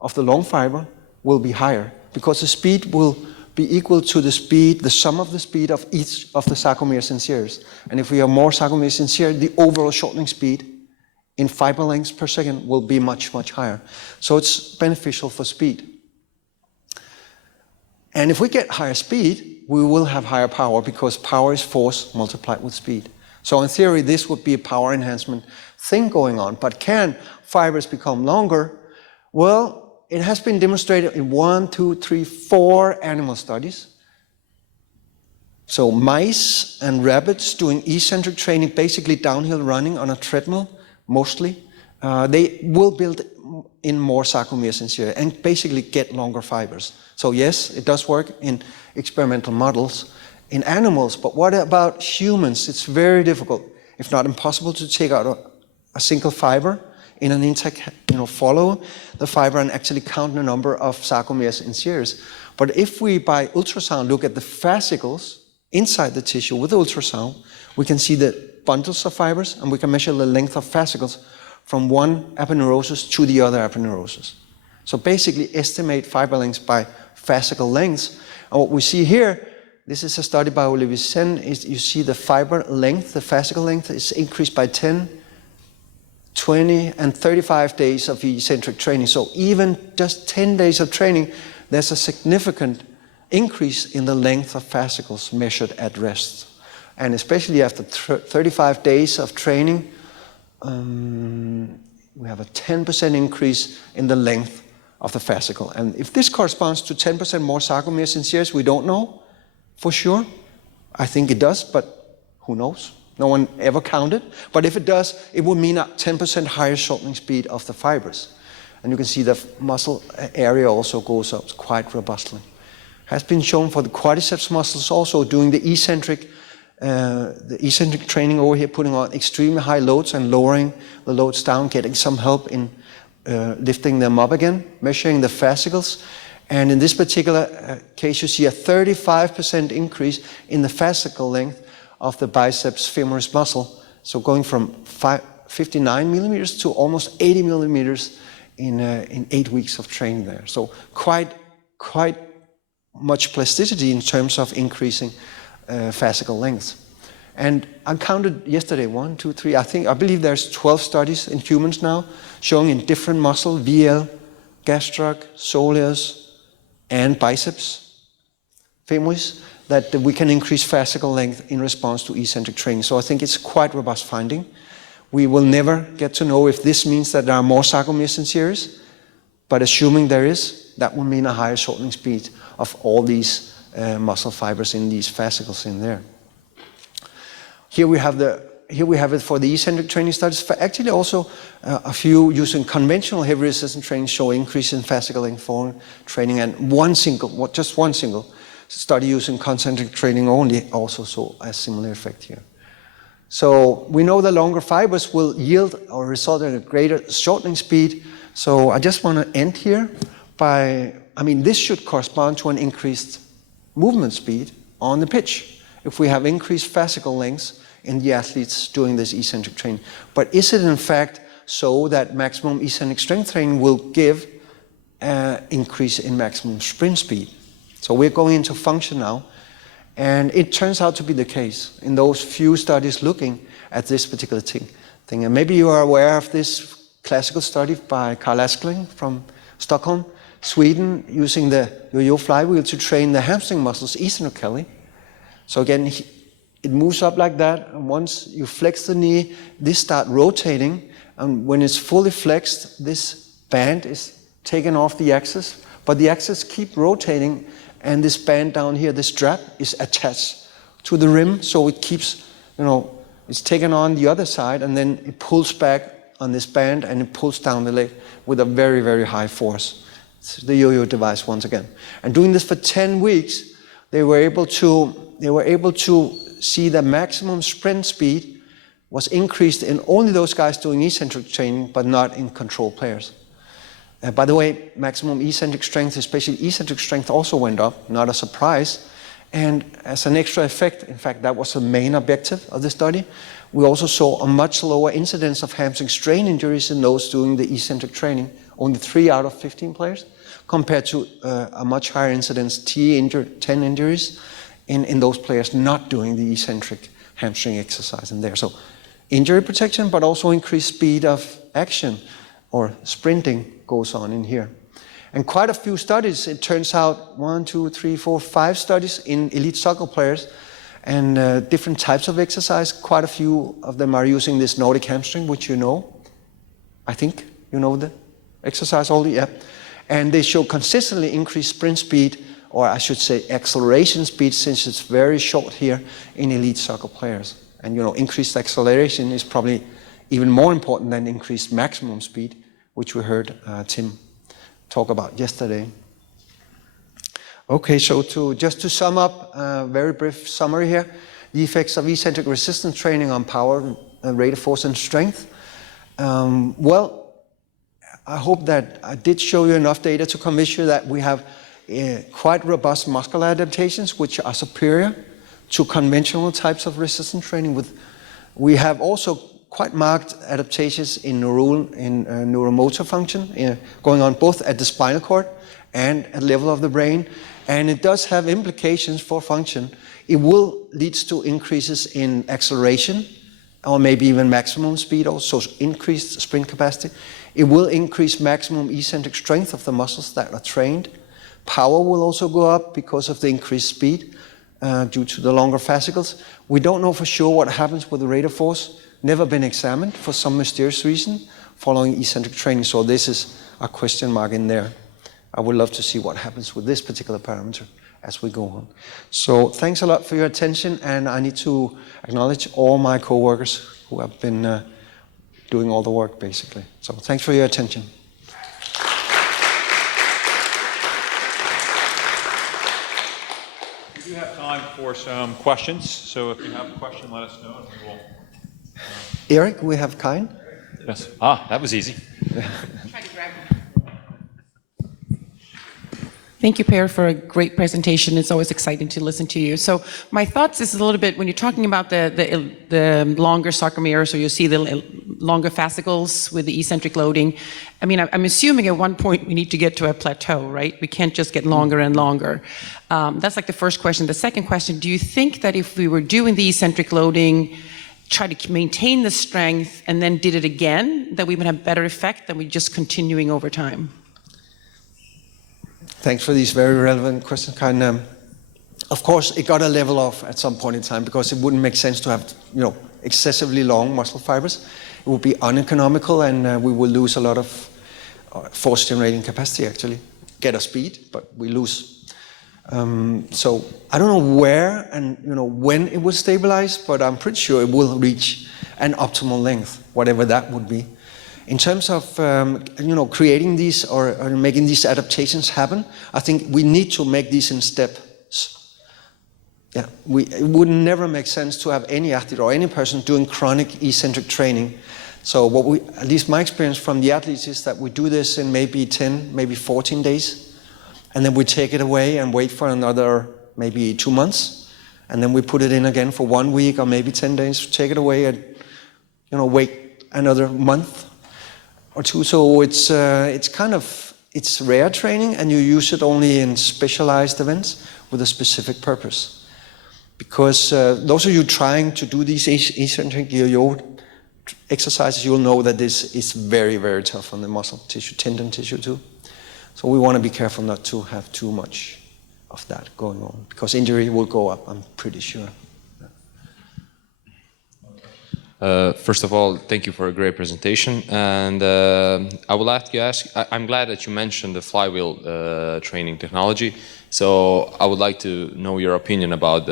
of the long fiber will be higher, because the speed will be equal to the sum of the speed of each of the sarcomeres in series. And if we have more sarcomeres in series, the overall shortening speed in fiber lengths per second will be much, much higher. So it's beneficial for speed. And if we get higher speed, we will have higher power, because power is force multiplied with speed. So in theory, this would be a power enhancement thing going on. But can fibers become longer? Well, it has been demonstrated in 1, 2, 3, 4 animal studies. So mice and rabbits doing eccentric training, basically downhill running on a treadmill, mostly, they will build in more sarcomeres in series and basically get longer fibers. So yes, it does work in experimental models in animals, but what about humans? It's very difficult, if not impossible, to take out a single fiber in an intake, follow the fiber and actually count the number of sarcomeres in series. But if we, by ultrasound, look at the fascicles inside the tissue with ultrasound, we can see the bundles of fibers, and we can measure the length of fascicles from one aponeurosis to the other aponeurosis. So basically estimate fiber lengths by fascicle lengths. And what we see here, this is a study by Olivier Sen, is you see the fiber length, the fascicle length is increased by 10, 20, and 35 days of eccentric training. So even just 10 days of training, there's a significant increase in the length of fascicles measured at rest. And especially after 35 days of training, we have a 10% increase in the length of the fascicle. And if this corresponds to 10% more sarcomeres in series, we don't know for sure. I think it does, but who knows? No one ever counted. But if it does, it would mean a 10% higher shortening speed of the fibers. And you can see the muscle area also goes up quite robustly. Has been shown for the quadriceps muscles also, doing the eccentric training over here, putting on extremely high loads and lowering the loads down, getting some help in lifting them up again, measuring the fascicles. And in this particular case, you see a 35% increase in the fascicle length of the biceps femoris muscle. So going from 59 millimeters to almost 80 millimeters in 8 weeks of training there. So quite much plasticity in terms of increasing fascicle length. And I counted yesterday, 1, 2, 3, I believe there's 12 studies in humans now showing in different muscle, VL, gastroc, soleus, and biceps femoris, that we can increase fascicle length in response to eccentric training. So I think it's quite robust finding. We will never get to know if this means that there are more sarcomere series, but assuming there is, that will mean a higher shortening speed of all these muscle fibers in these fascicles in there. Here we have it for the eccentric training studies. For actually also a few using conventional heavy resistance training show increase in fascicle length for training, and just one single study using concentric training only also saw a similar effect here. So we know the longer fibers will yield or result in a greater shortening speed. So I just want to end here by, this should correspond to an increased movement speed on the pitch if we have increased fascicle lengths in the athletes doing this eccentric training. But is it in fact so that maximum eccentric strength training will give an increase in maximum sprint speed? So we're going into function now, and it turns out to be the case in those few studies looking at this particular thing. And maybe you are aware of this classical study by Carl Askling from Stockholm, Sweden, using the yo-yo flywheel to train the hamstring muscles eccentrically. So again, it moves up like that, and once you flex the knee, this starts rotating, and when it's fully flexed, this band is taken off the axis, but the axis keeps rotating, and this band down here, this strap, is attached to the rim, so it keeps, it's taken on the other side, and then it pulls back on this band, and it pulls down the leg with a very, very high force. It's the yo-yo device once again. And doing this for 10 weeks, they were able to see the maximum sprint speed was increased in only those guys doing eccentric training, but not in control players. By the way, maximum eccentric strength, especially eccentric strength, also went up, not a surprise. And as an extra effect, in fact, that was the main objective of the study, we also saw a much lower incidence of hamstring strain injuries in those doing the eccentric training, only 3 out of 15 players, compared to a much higher incidence, 10 injuries, in those players not doing the eccentric hamstring exercise in there. So injury protection, but also increased speed of action or sprinting goes on in here. And quite a few studies, it turns out 1, 2, 3, 4, 5 studies in elite soccer players and different types of exercise. Quite a few of them are using this Nordic hamstring, which you know. I think you know the exercise already, yeah. And they show consistently increased sprint speed, or I should say acceleration speed, since it's very short here in elite soccer players. And increased acceleration is probably even more important than increased maximum speed, which we heard Tim talk about yesterday. Okay, so just to sum up, a very brief summary here, the effects of eccentric resistance training on power, rate of force, and strength. Well, I hope that I did show you enough data to convince you that we have quite robust muscular adaptations which are superior to conventional types of resistance training. We have also quite marked adaptations in neuromotor function going on both at the spinal cord and at the level of the brain, and it does have implications for function. It will lead to increases in acceleration or maybe even maximum speed, also increased sprint capacity. It will increase maximum eccentric strength of the muscles that are trained. Power will also go up because of the increased speed due to the longer fascicles. We don't know for sure what happens with the rate of force. Never been examined for some mysterious reason following eccentric training, so this is a question mark in there. I would love to see what happens with this particular parameter as we go on. So thanks a lot for your attention, and I need to acknowledge all my co-workers who have been doing all the work basically. So thanks for your attention. We do have time for some questions, so if you have a question, let us know and we will. Eric, we have Kain. Yes. Ah, that was easy. Try to grab Thank you, Per, for a great presentation. It's always exciting to listen to you. So my thoughts is a little bit, when you're talking about the longer sarcomeres, or you see the longer fascicles with the eccentric loading, I mean, I'm assuming at one point we need to get to a plateau, right? We can't just get longer and longer. That's like the first question. The second question, do you think that if we were doing the eccentric loading, try to maintain the strength, and then did it again, that we would have better effect than we just continuing over time? Thanks for these very relevant questions, Karin. Of course, it got a level off at some point in time because it wouldn't make sense to have, excessively long muscle fibers. It would be uneconomical, and we will lose a lot of force generating capacity. Actually, get a speed, but we lose. So I don't know where and when it will stabilize, but I'm pretty sure it will reach an optimal length, whatever that would be. In terms of creating these or making these adaptations happen, I think we need to make these in steps. Yeah, it would never make sense to have any athlete or any person doing chronic eccentric training. So at least my experience from the athletes is that we do this in maybe 10, maybe 14 days, and then we take it away and wait for another maybe 2 months, and then we put it in again for 1 week or maybe 10 days, take it away and wait another month or two. So it's rare training, and you use it only in specialized events with a specific purpose. Because those of you trying to do these eccentric yo-yo exercises, you'll know that this is very, very tough on the muscle tissue, tendon tissue too. So we want to be careful not to have too much of that going on, because injury will go up, I'm pretty sure. First of all, thank you for a great presentation, and I would like to ask, I'm glad that you mentioned the flywheel training technology, so I would like to know your opinion about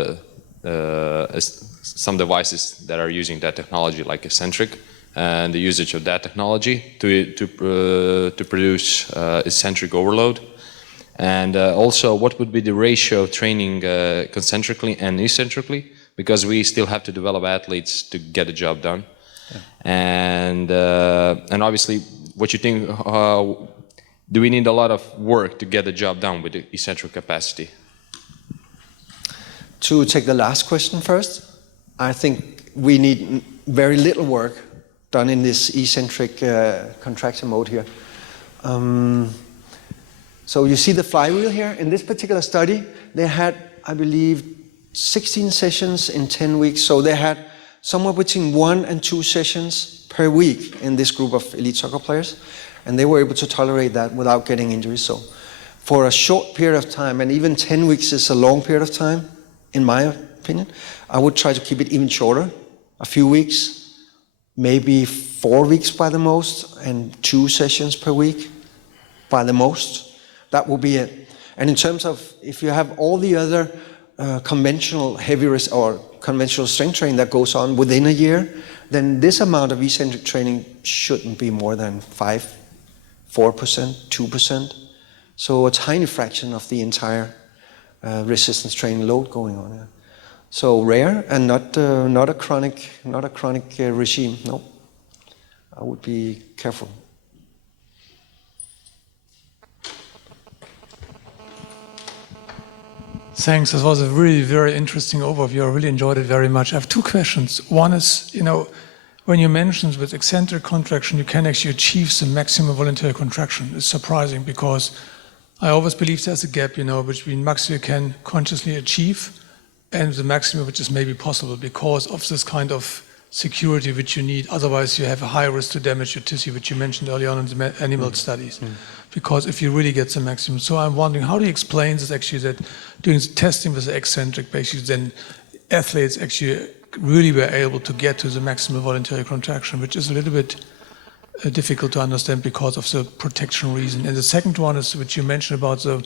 some devices that are using that technology, like eccentric, and the usage of that technology to produce eccentric overload. And also, what would be the ratio of training concentrically and eccentrically? Because we still have to develop athletes to get the job done. Yeah. And obviously, what you think, do we need a lot of work to get the job done with the eccentric capacity? To take the last question first, I think we need very little work done in this eccentric contraction mode here. So you see the flywheel here. In this particular study, they had, I believe, 16 sessions in 10 weeks. So they had somewhere between 1 and 2 sessions per week in this group of elite soccer players. And they were able to tolerate that without getting injuries. So for a short period of time, and even 10 weeks is a long period of time, in my opinion, I would try to keep it even shorter, a few weeks, maybe 4 weeks by the most, and 2 sessions per week by the most. That will be it. And in terms of, if you have all the other conventional heavy risk or conventional strength training that goes on within a year, then this amount of eccentric training shouldn't be more than 5%, 4%, 2%. So a tiny fraction of the entire resistance training load going on. Yeah. So rare and not a chronic regime. No, I would be careful. Thanks. This was a really very interesting overview. I really enjoyed it very much. I have 2 questions. One is, when you mentioned with eccentric contraction, you can actually achieve the maximum voluntary contraction. It's surprising because I always believe there's a gap, between maximum you can consciously achieve and the maximum which is maybe possible because of this kind of security which you need. Otherwise, you have a high risk to damage your tissue, which you mentioned earlier on in the animal studies. Because if you really get the maximum. So I'm wondering, how do you explain this actually, that doing the testing with the eccentric, basically then athletes actually really were able to get to the maximum voluntary contraction, which is a little bit difficult to understand because of the protection reason. And the second one is, which you mentioned about the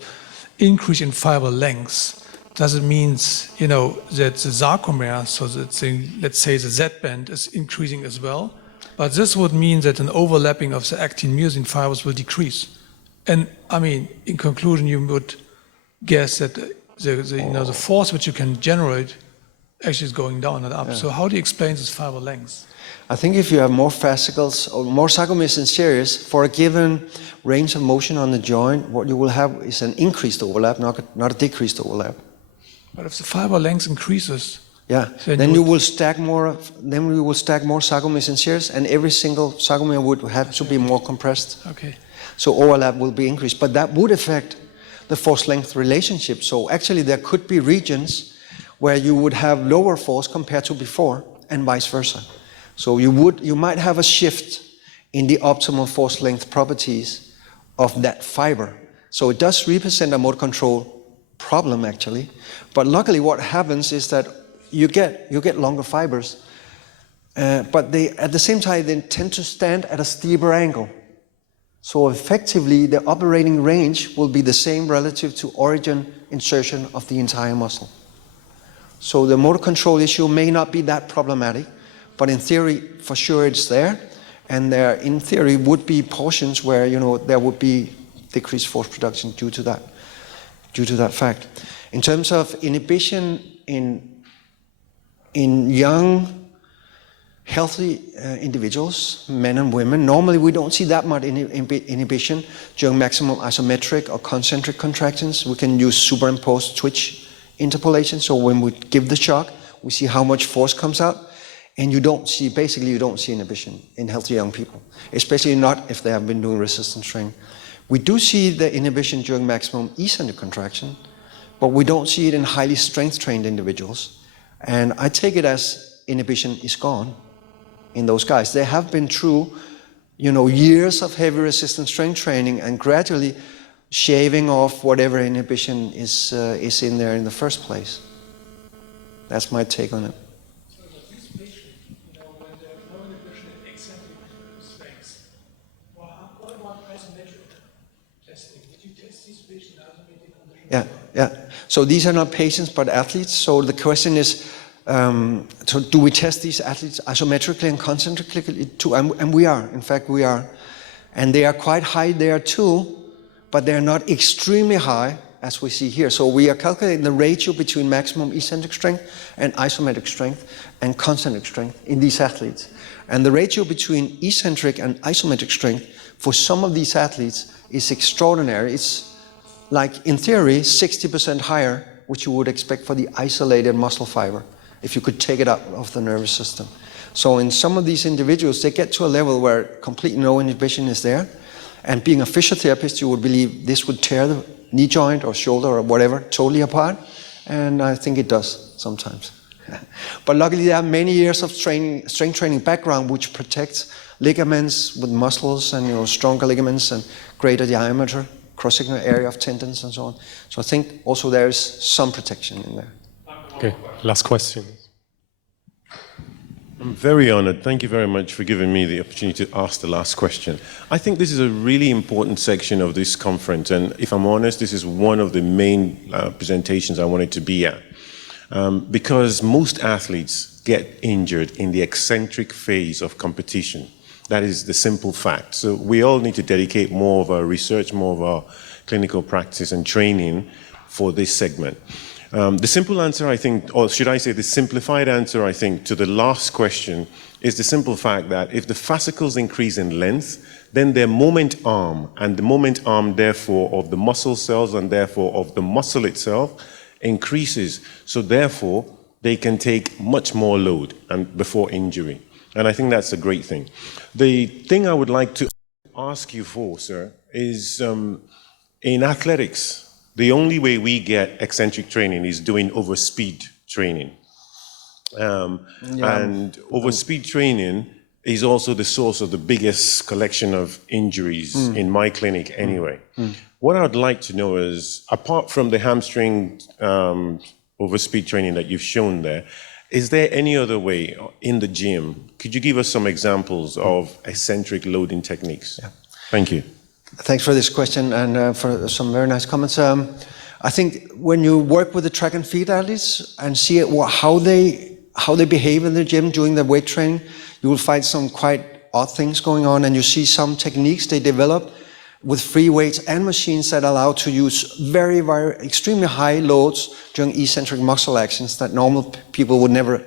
increase in fiber length. Does it mean, that the sarcomere, so that let's say the Z band is increasing as well? But this would mean that an overlapping of the actin-myosin fibers will decrease. And I mean, in conclusion, you would guess that the force which you can generate actually is going down and up. So how do you explain this fiber length? I think if you have more fascicles or more sarcomeres in series for a given range of motion on the joint, what you will have is an increased overlap, not a decreased overlap. But if the fiber length increases, Yeah, then you will stack more. Then we will stack more sarcomeres in series, and every single sarcomere would have to be more compressed. okay. So overlap will be increased, but that would affect the force length relationship. So actually, there could be regions where you would have lower force compared to before, and vice versa. So you might have a shift in the optimal force length properties of that fiber. So it does represent a motor control problem actually, but luckily what happens is that you get longer fibers, but they at the same time they tend to stand at a steeper angle. So effectively the operating range will be the same relative to origin insertion of the entire muscle. So the motor control issue may not be that problematic, but in theory, for sure it's there. And there, in theory, would be portions where, there would be decreased force production due to that fact. In terms of inhibition in young, healthy individuals, men and women, normally we don't see that much inhibition during maximal isometric or concentric contractions. We can use superimposed twitch interpolation. So when we give the shock, we see how much force comes out. And you don't see inhibition in healthy young people, especially not if they have been doing resistance training. We do see the inhibition during maximum eccentric contraction, but we don't see it in highly strength-trained individuals. And I take it as inhibition is gone in those guys. They have been through, years of heavy resistance strength training and gradually shaving off whatever inhibition is in there in the first place. That's my take on it. Yeah. So these are not patients, but athletes. So the question is, so do we test these athletes isometrically and concentrically too? And we are. In fact, we are. And they are quite high there too, but they're not extremely high as we see here. So we are calculating the ratio between maximum eccentric strength and isometric strength and concentric strength in these athletes. And the ratio between eccentric and isometric strength for some of these athletes is extraordinary. It's like, in theory, 60% higher, which you would expect for the isolated muscle fiber, if you could take it out of the nervous system. So in some of these individuals, they get to a level where complete no inhibition is there. And being a physiotherapist, you would believe this would tear the knee joint or shoulder or whatever totally apart. And I think it does sometimes. But luckily, there are many years of strength training background which protects ligaments with muscles and stronger ligaments and greater diameter, cross-sectional area of tendons and so on. So I think also there is some protection in there. Okay, last question. I'm very honored. Thank you very much for giving me the opportunity to ask the last question. I think this is a really important section of this conference, and if I'm honest, this is one of the main presentations I wanted to be at. Because most athletes get injured in the eccentric phase of competition. That is the simple fact. So we all need to dedicate more of our research, more of our clinical practice and training for this segment. The simple answer, I think, or should I say the simplified answer, I think, to the last question is the simple fact that if the fascicles increase in length, then their moment arm, and the moment arm, therefore, of the muscle cells and therefore of the muscle itself increases. So therefore, they can take much more load and before injury. And I think that's a great thing. The thing I would like to ask you for, sir, is in athletics, the only way we get eccentric training is doing overspeed training. And overspeed training is also the source of the biggest collection of injuries in my clinic anyway. What I'd like to know is, apart from the hamstring overspeed training that you've shown there, is there any other way in the gym? Could you give us some examples of eccentric loading techniques? Yeah. Thank you. Thanks for this question and for some very nice comments. I think when you work with the track and field athletes and see how they behave in the gym during their weight training, you will find some quite odd things going on, and you see some techniques they develop with free weights and machines that allow to use very, very extremely high loads during eccentric muscle actions that normal people would never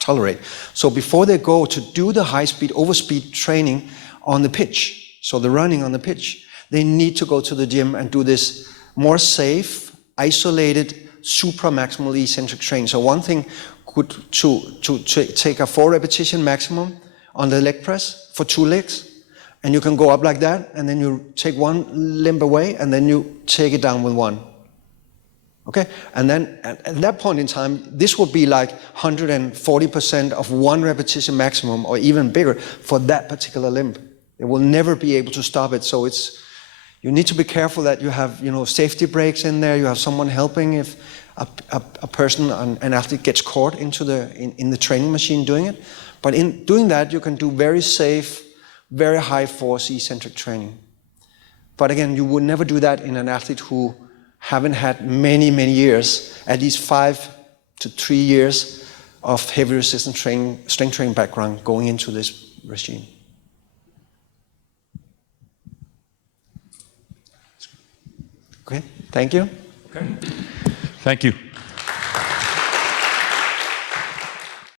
tolerate. So before they go to do the high-speed, overspeed training on the pitch, so the running on the pitch, they need to go to the gym and do this more safe, isolated, supra-maximal eccentric training. So one thing could to take a 4 repetition maximum on the leg press for 2 legs, and you can go up like that, and then you take one limb away, and then you take it down with 1. Okay? And then at that point in time, this would be like 140% of 1 repetition maximum, or even bigger, for that particular limb. They will never be able to stop it. So you need to be careful that you have, safety brakes in there, you have someone helping if a person, an athlete gets caught into in the training machine doing it. But in doing that, you can do very safe, very high force eccentric training. But again, you would never do that in an athlete who haven't had many, many years, at least 5 to 3 years of heavy resistance training, strength training background going into this regime. Okay, thank you. Okay. Thank you.